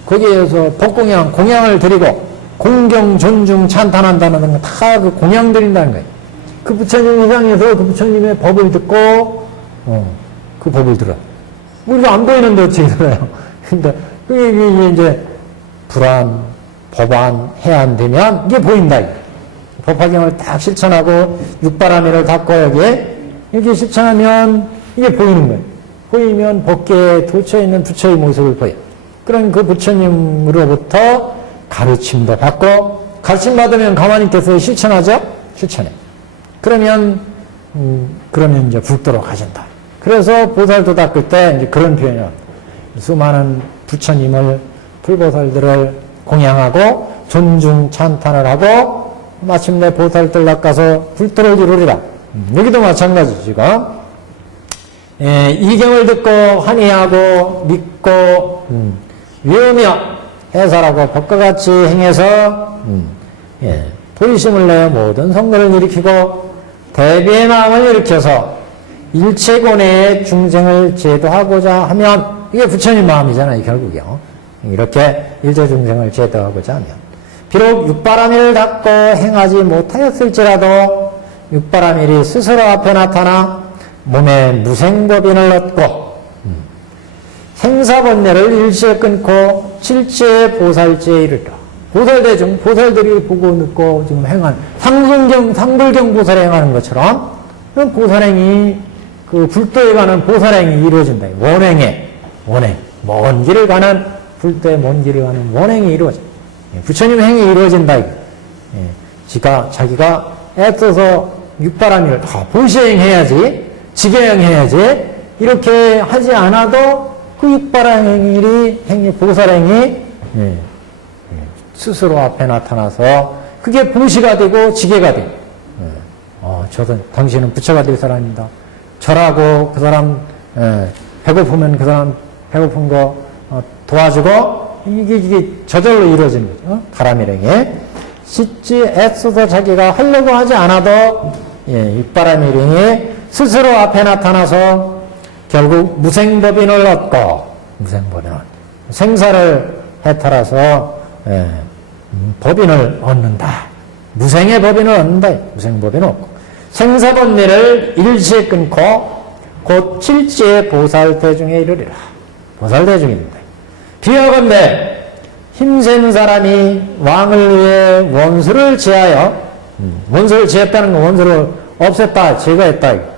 거기에서 법공양 공양을 드리고 공경 존중 찬탄한다는 건 다 그 공양 드린다는 거예요. 그 부처님 회상에서 그 부처님의 법을 듣고 그 법을 들어요. 우리가 안 보이는데 어떻게 들어요? 근데 그게 이제 불안, 법안, 해안되면 이게 보인다. 법화경을 딱 실천하고 육바라밀을 닦고 여기에 이렇게 실천하면 이게 보이는 거예요. 보이면 법계에 도처에 있는 부처의 모습을 보여요. 그럼 그 부처님으로부터 가르침도 받고 가르침 받으면 가만히 있겠어요? 실천하죠? 실천해. 그러면 이제 불도로 가신다. 그래서 보살도 닦을 때 이제 그런 표현이에요. 수많은 부처님을 불보살들을 공양하고 존중 찬탄을 하고 마침내 보살들 닦아서 불도를 이루리라. 여기도 마찬가지 지금 이 경을 듣고 환희하고 믿고 외우며 해설하고 법과 같이 행해서 도리심을 내어 모든 성도를 일으키고 대비의 마음을 일으켜서 일체고뇌의 중생을 제도하고자 하면 이게 부처님 마음이잖아요. 결국이요. 이렇게 일체 중생을 제도하고자 하면 비록 육바라밀을 닦고 행하지 못하였을지라도 육바라밀이 스스로 앞에 나타나 몸에 무생법인을 얻고 생사번뇌를 일시에 끊고 칠지의 보살지에 이르라. 보살대중, 보살들이 보고 듣고 지금 행한 상불경 보살이 행하는 것처럼 그런 보살행이 그 불도에 가는 보살행이 이루어진다. 원행에 원행 먼 길을 가는 불도에 먼 길을 가는 원행이 이루어져. 부처님 행이 이루어진다. 자기가 애써서 육바라밀을 다 보시행 해야지, 지계행 해야지. 이렇게 하지 않아도 그 육바라밀이 보살행이 스스로 앞에 나타나서 그게 보시가 되고 지계가 되고 당신은 부처가 될 사람입니다. 절하고 그 사람 배고프면 그 사람 배고픈 거 도와주고 이게 저절로 이루어지는 거죠. 바람일행에 씻지 애써서 자기가 하려고 하지 않아도 육바라밀행이 스스로 앞에 나타나서 결국 무생법인을 얻고 무생법인을 생사를 해탈해서 법인을 얻는다. 무생의 법인을 얻는다. 무생법인을 얻고 생사번뇌를 일시에 끊고 곧 칠지의 보살대중에 이르리라. 보살대중입니다. 비하건대 힘센 사람이 왕을 위해 원수를 제하여 원수를 제했다는 건 원수를 없앴다, 제거했다.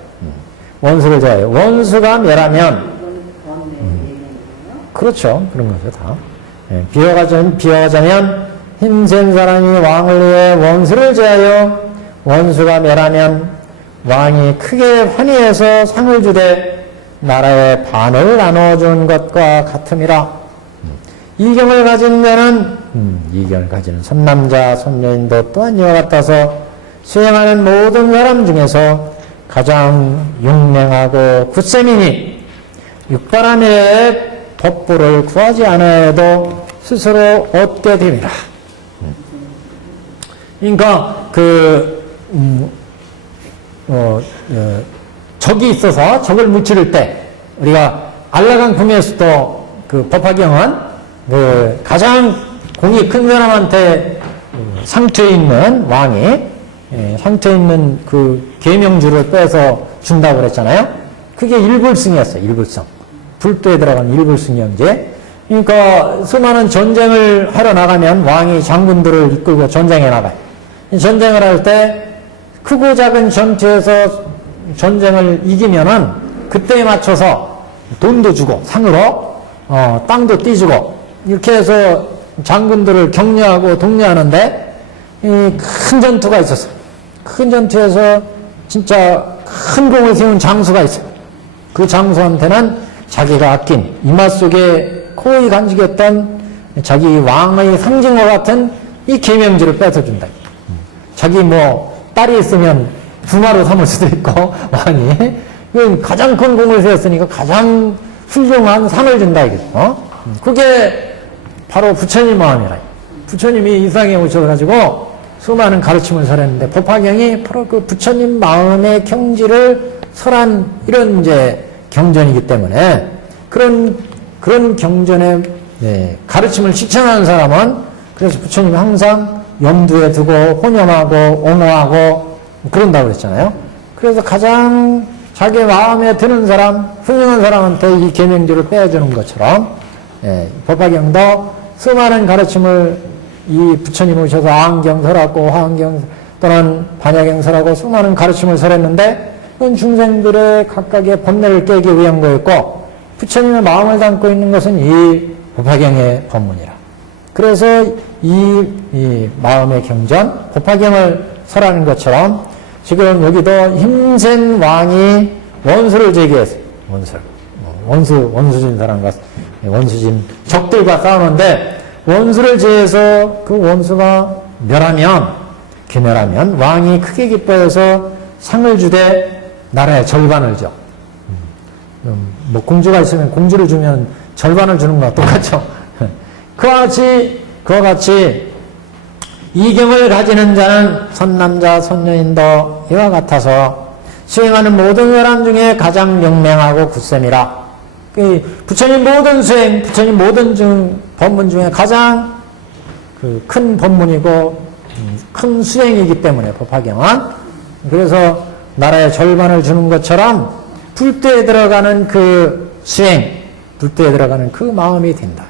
원수를 제하여 원수가 멸하면 그렇죠. 그런 거죠. 다. 비유하자면 힘센 사람이 왕을 위해 원수를 제하여 원수가 멸하면 왕이 크게 환희해서 상을 주되 나라의 반을 나눠준 것과 같음이라. 이경을 가진 자는 이경을 가지는 선남자 선녀인도 또한 이와 같아서 수행하는 모든 사람 중에서 가장 용맹하고 굳셈이니 육바라밀의 법부를 구하지 않아도 스스로 얻게 됩니다. 그러니까 적이 있어서 적을 무찌를 때 우리가 안라강품에서도 그 법화경은 가장 공이 큰 사람한테 상투에 있는 왕이 상투에 있는 그 계명주를 빼서 준다고 그랬잖아요. 그게 일불승이었어요. 일불승. 불도에 들어간 일불승 형제. 그러니까 수많은 전쟁을 하러 나가면 왕이 장군들을 이끌고 전쟁에 나가요. 전쟁을 할 때 크고 작은 전투에서 전쟁을 이기면은 그때에 맞춰서 돈도 주고 상으로 땅도 떼주고 이렇게 해서 장군들을 격려하고 독려하는데 큰 전투가 있었어요. 큰 전투에서 진짜 큰 공을 세운 장수가 있어요. 그 장수한테는 자기가 아낀 이마 속에 코의 간직했던 자기 왕의 상징과 같은 이 계명지를 뺏어준다. 자기 뭐 딸이 있으면 부마로 삼을 수도 있고 왕이 가장 큰 공을 세웠으니까 가장 훌륭한 상을 준다 이거죠. 그게 바로 부처님 마음이라. 부처님이 이 세상에 오셔가지고 수많은 가르침을 설했는데 법화경이 바로 그 부처님 마음의 경지를 설한 이런 이제 경전이기 때문에 그런 경전의 가르침을 실천하는 사람은 그래서 부처님이 항상 염두에 두고 혼념하고 옹호하고 그런다고 그랬잖아요. 그래서 가장 자기 마음에 드는 사람, 훌륭한 사람한테 이 계명주를 빼주는 것처럼 법화경도 수많은 가르침을 이 부처님 오셔서 아한경 설하고 화한경 또는 반야경 설하고 수많은 가르침을 설했는데 그건 중생들의 각각의 번뇌를 깨기 위한 거였고 부처님의 마음을 담고 있는 것은 이 법화경의 법문이라. 그래서 이 마음의 경전, 법화경을 설하는 것처럼 지금 여기도 힘센 왕이 원수를 제기했어요. 원수진 사람과 원수진 적들과 싸우는데 원수를 제해서 그 원수가 괴멸하면 왕이 크게 기뻐해서 상을 주되 나라의 절반을 줘. 뭐 공주가 있으면 공주를 주면 절반을 주는 거와 똑같죠. 그와 같이 이경을 가지는 자는 선남자 선녀인도 이와 같아서 수행하는 모든 사람 중에 가장 영맹하고 굳셈이라. 부처님 모든 수행, 부처님 모든 법문 중에 가장 큰 법문이고 큰 수행이기 때문에 법화경은 그래서 나라의 절반을 주는 것처럼 불도에 들어가는 그 수행, 불도에 들어가는 그 마음이 된다.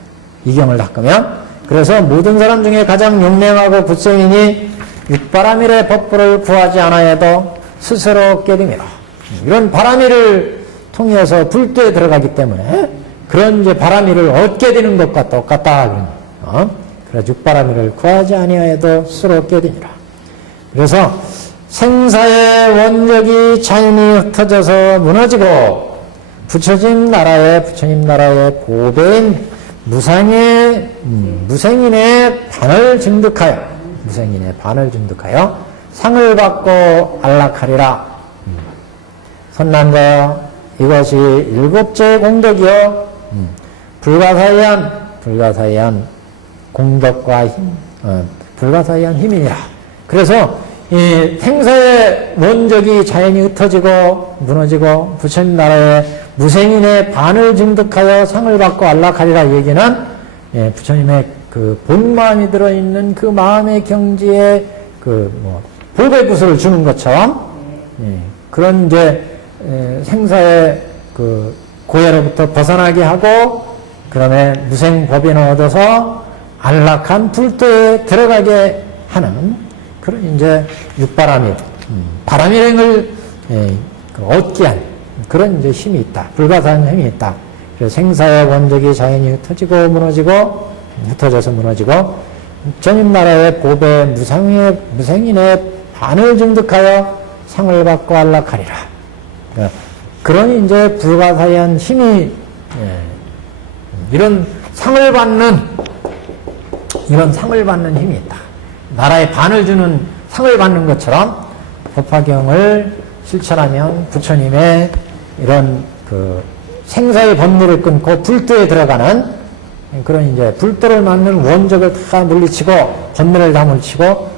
이경을 닦으면 그래서 모든 사람 중에 가장 용맹하고 굳셈이니 육바라밀의 법부를 구하지 않아야도 스스로 깨닫니라. 이런 바라밀을 통해서 불도에 들어가기 때문에 그런 이제 바라밀을 얻게 되는 것과 똑같다. 그래서 육바라밀을 구하지 아니하여도 스스로 깨닫니라. 그래서 생사의 원력이 자연히 흩어져서 무너지고 부처님 나라의 보배인 무생인의 반을 증득하여 상을 받고 안락하리라. 선난자여 이것이 일곱째 공덕이요 불가사의한 공덕과 불가사의한 힘이니라. 그래서 이 생사의 원적이 자연히 흩어지고 무너지고 부처님 나라의 무생인의 반을 증득하여 상을 받고 안락하리라. 이 얘기는 부처님의 그 본마음이 들어있는 그 마음의 경지에 보배구슬을 주는 것처럼 그런 이제 생사의 그 고해로부터 벗어나게 하고 그다음에 무생법인을 얻어서 안락한 불도에 들어가게 하는 그런 이제 육바라밀, 바라밀행을 얻게 한 그런 이제 힘이 있다. 불가사한 힘이 있다. 그래서 생사의 원적이 자연히 흩어지고 무너지고 흩어져서 무너지고 부처님 나라의 보배 무생인의 반을 증득하여 상을 받고 안락하리라. 그러니 이제 불가사의한 힘이 이런 상을 받는 힘이 있다. 나라의 반을 주는 상을 받는 것처럼 법화경을 실천하면 부처님의 이런 그 생사의 법리를 끊고 불도에 들어가는 그런 이제 불도를 맞는 원적을 다 물리치고 법리를 다 물리치고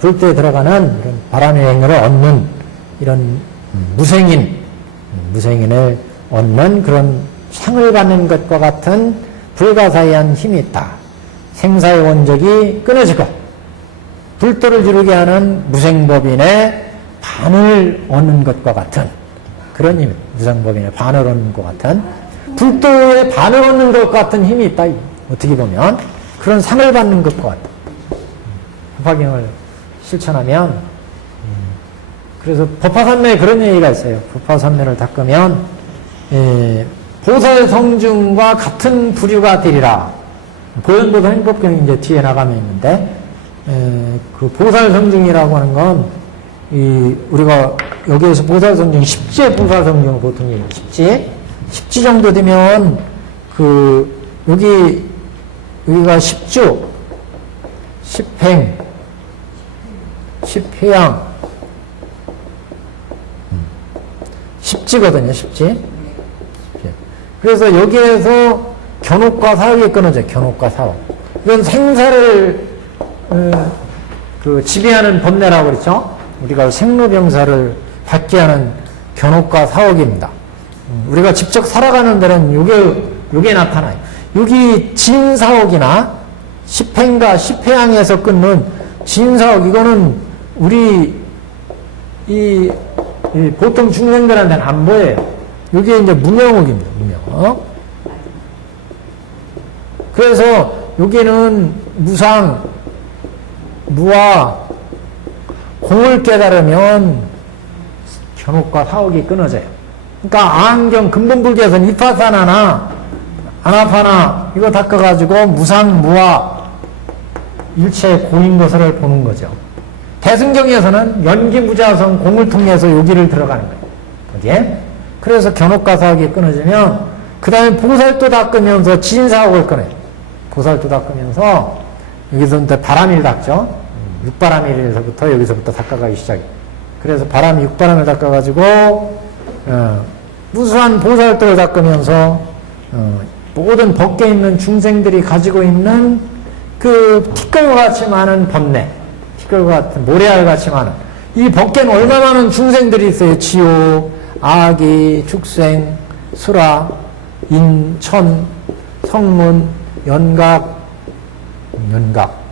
불도에 들어가는 이런 바람의 행위를 얻는 이런 무생인을 얻는 그런 상을 받는 것과 같은 불가사의한 힘이 있다. 생사의 원적이 끊어지고 불도를 이루게 하는 무생법인의 반을 얻는 것과 같은 그런 힘, 무생법인의 반을 얻는 것 같은 불도의 반을 얻는 것 같은 힘이 있다. 어떻게 보면 그런 상을 받는 것과 같다. 법화경을 실천하면 그래서 법화산매에 그런 얘기가 있어요. 법화산매를 닦으면 보살 성중과 같은 부류가 되리라. 고연보살 행법경이 이제 뒤에 나가면 있는데 그 보살성중이라고 하는 건, 우리가 여기에서 보살성중, 10제 보살성중을 보통 얘기해요. 10지 정도 되면, 여기가 10주, 10행, 10회양, 10지거든요, 10지. 그래서 여기에서 견옥과 사옥이 끊어져요, 견옥과 사옥. 이건 생사를, 지배하는 법례라고 그랬죠? 우리가 생로병사를 받게 하는 견옥과 사옥입니다. 우리가 직접 살아가는 데는 요게 나타나요. 여기 진사옥이나 10행과 10회양에서 끊는 진사옥, 이거는 우리, 보통 중생들한테는 안 보여요. 이게 이제 무명옥입니다, 무명옥. 그래서 여기는 무상, 무와 공을 깨달으면 견옥과 사옥이 끊어져요. 그러니까 안경 근본불교에서는 이파사나나 아나파나 이거 닦아가지고 무상, 무와 일체 공인 것을 보는 거죠. 대승경에서는 연기무자성 공을 통해서 여기를 들어가는 거예요. 어디에? 그래서 견옥과 사옥이 끊어지면 그 다음에 보살도 닦으면서 진사옥을 끊어요. 보살도 닦으면서 여기서 이제 바람일 닦죠. 육바람일에서부터 여기서부터 닦아가기 시작해요. 그래서 바람, 육바람을 닦아가지고 무수한 보살도를 닦으면서 모든 법계 있는 중생들이 가지고 있는 그 티끌과 같이 많은 번뇌, 티끌과 같은 모래알 같이 많은 이 법계는 얼마나 많은 중생들이 있어요. 지옥, 아기, 축생, 수라, 인, 천, 성문, 연각,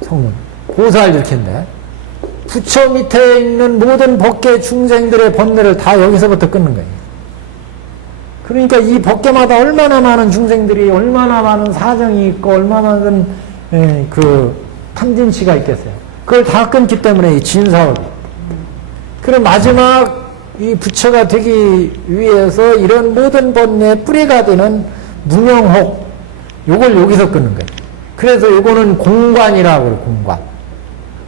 성문, 보살 이렇게인데 부처 밑에 있는 모든 법계 중생들의 번뇌를 다 여기서부터 끊는 거예요. 그러니까 이 법계마다 얼마나 많은 중생들이 얼마나 많은 사정이 있고 얼마나 많은 탐진치가 있겠어요. 그걸 다 끊기 때문에 이 진사업이. 그럼 마지막 이 부처가 되기 위해서 이런 모든 번뇌의 뿌리가 되는 무명혹, 요걸 여기서 끊는 거예요. 그래서 요거는 공관이라고 그래요, 공관.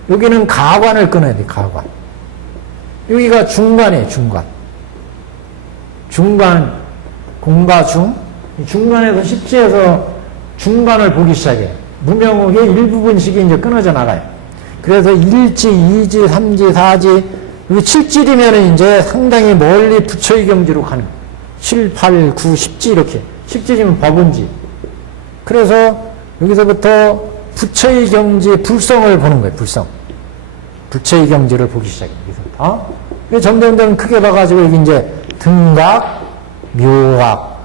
여기는 가관을 끊어야 돼, 가관. 여기가 중관이에요, 중관. 중관, 공과 중. 중관에서 십지에서 중관을 보기 시작해요. 무명혹의 일부분씩이 이제 끊어져 나가요. 그래서 1지, 2지, 3지, 4지, 여기 7지이면 이제 상당히 멀리 부처의 경지로 가는 거예요. 7, 8, 9, 10지 이렇게. 10지면 법은지. 그래서 여기서부터 부처의 경지, 불성을 보는 거예요, 불성. 부처의 경지를 보기 시작해요, 여기서부터. 점점 크게 봐가지고 여기 이제 등각, 묘각,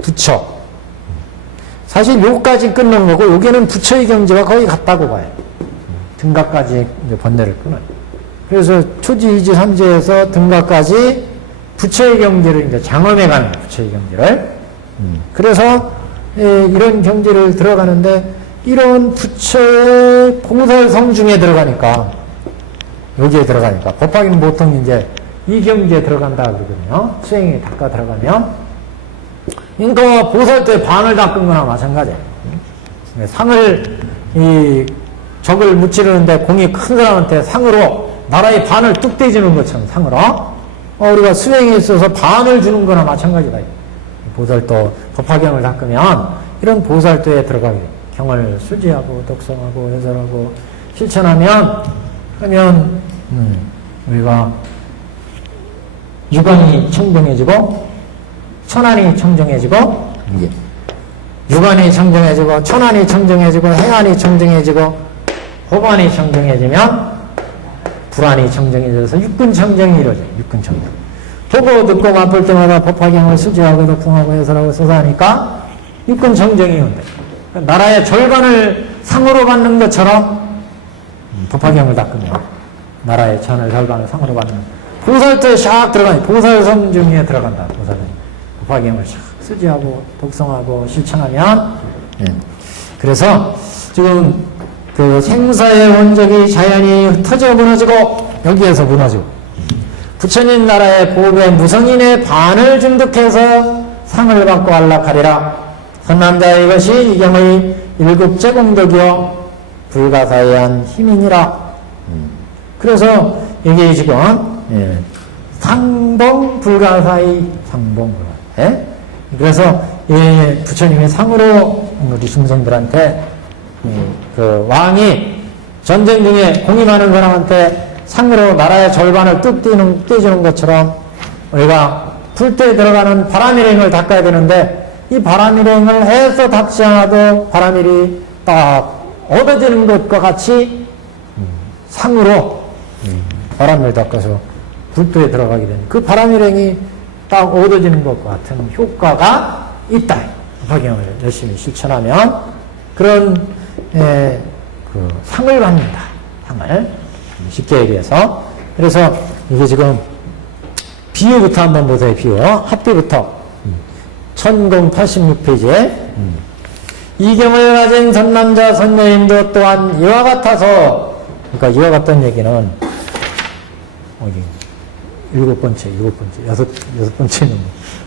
부처. 사실 묘까지 끊는 거고, 여기는 부처의 경지가 거의 같다고 봐요. 등각까지 이제 번뇌를 끊어요. 그래서 초지, 이지, 삼지에서 등각까지 부처의 경지를 이제 장엄해 가는 거예요, 부처의 경지를. 그래서 이런 경지를 들어가는데, 이런 부처의 보살성중에 들어가니까, 여기에 들어가니까, 법화기는 보통 이제 이 경지에 들어간다 그러거든요. 수행이 닦아 들어가면. 그러니까 보살도의 반을 닦은 거나 마찬가지예요. 상을, 적을 무찌르는데 공이 큰 사람한테 상으로 나라의 반을 뚝 떼주는 것처럼 상으로. 우리가 수행에 있어서 반을 주는 거나 마찬가지다. 보살도, 법화경을 닦으면 이런 보살도에 들어가게 돼요. 경을 수지하고, 독성하고, 해설하고, 실천하면, 그러면, 우리가 육안이 청정해지고, 천안이 청정해지고, 이게, 육안이 청정해지고, 천안이 청정해지고, 해안이 청정해지고, 호반이 청정해지면, 불안이 청정해져서 육근 청정이 이루어져요. 육근 청정. 보고 듣고 맛볼 때마다 법화경을 수지하고, 독성하고, 해설하고, 써서 하니까, 육근 청정이 온다. 나라의 절반을 상으로 받는 것처럼, 법화경을 닦으면, 나라의 전을 절반을 상으로 받는 보살도에 샥 들어가니 보살성중에 들어간다. 보살성 법화경을 샥 수지하고 독성하고 실천하면 그래서 지금 그 생사의 원적이 자연히 흩어져 무너지고 여기에서 무너지고 부처님 나라의 보배 무성인의 반을 중득해서 상을 받고 안락하리라. 선남자 이것이 이경의 일급째 공덕이요 불가사의한 힘이니라. 그래서 이게 지금 상봉 불가사의 상봉 불가사의. 그래서 부처님이 상으로 우리 중생들한테 그 왕이 전쟁 중에 공임하는 사람한테 상으로 나라의 절반을 뚝 떼주는 것처럼 우리가 불때에 들어가는 바람일행을 닦아야 되는데 이 바람일행을 해서 닦지 않아도 바람일이 딱 얻어지는 것과 같이 상으로 바람을 닦아서 불도에 들어가게 되는 그 바람일행이 딱 얻어지는 것과 같은 효과가 있다. 법화경을 열심히 실천하면 그런 그 상을 받는다. 상을 쉽게 얘기해서 그래서 이게 지금 비유부터 한번 보세요. 비유 합비부터 1086페이지에 이 경을 가진 선남자 선녀님도 또한 이와 같아서 그러니까 이와 같다는 얘기는 어디 일곱 번째는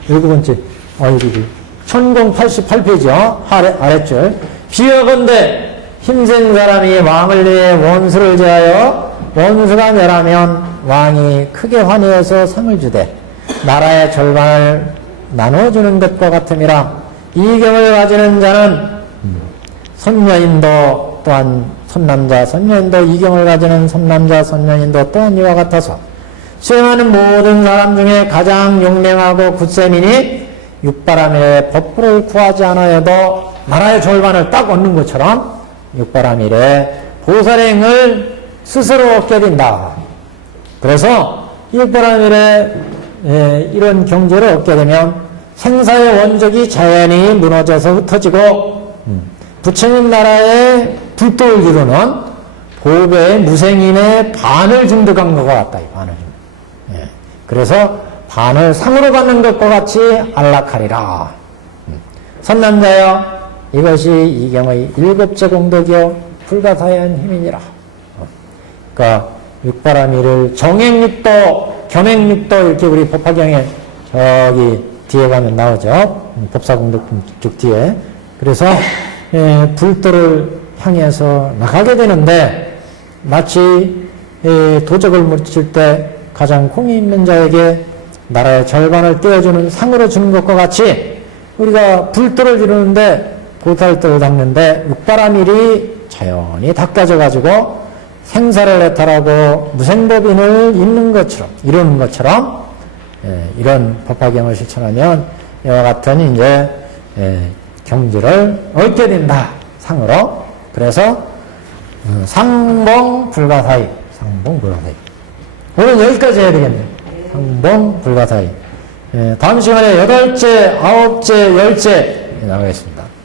일곱 번째 여기 1088페이지요. 아랫줄 비유건대 힘센 사람이 왕을 위해 원수를 제하여 원수가 멸하면 왕이 크게 환희해서 상을 주되 나라의 절반을 나눠주는 것과 같음이라. 이 경을 가지는 자는 선녀인도 또한 선남자 선녀인도 이 경을 가지는 선남자 선녀인도 또한 이와 같아서 수행하는 모든 사람 중에 가장 용맹하고 굳셈이니 육바람일에 법부를 구하지 않아도 나라의 절반을 딱 얻는 것처럼 육바람일에 보살행을 스스로 얻게 된다. 그래서 육바람일에 이런 경제를 얻게 되면 생사의 원적이 자연히 무너져서 흩어지고 부처님 나라의 불도를 이루는 보배의 무생인의 반을 증득한 것과 같다. 이 반을. 그래서 반을 상으로 받는 것과 같이 안락하리라. 선남자여 이것이 이경의 일곱째 공덕이요 불가사의한 힘이니라. 그러니까 육바람일을 정행육도 겸행육도 이렇게 우리 법화경에 저기 뒤에 가면 나오죠. 법사공덕 쭉 뒤에. 그래서 불도를 향해서 나가게 되는데 마치 도적을 물칠 때 가장 공이 있는 자에게 나라의 절반을 떼어주는 상으로 주는 것과 같이 우리가 불도를 이루는데 보살도를 닦는데 육바람일이 자연히 닦아져 가지고 생사를 해탈하고 무생법인을 이루는 것처럼 이런 법화경을 실천하면 이와 같은 이제 경지를 얻게 된다. 상으로. 그래서 상봉 불가사의. 오늘 여기까지 해야 되겠네요. 상봉 불가사의. 다음 시간에 8째, 9째, 10째 나가겠습니다.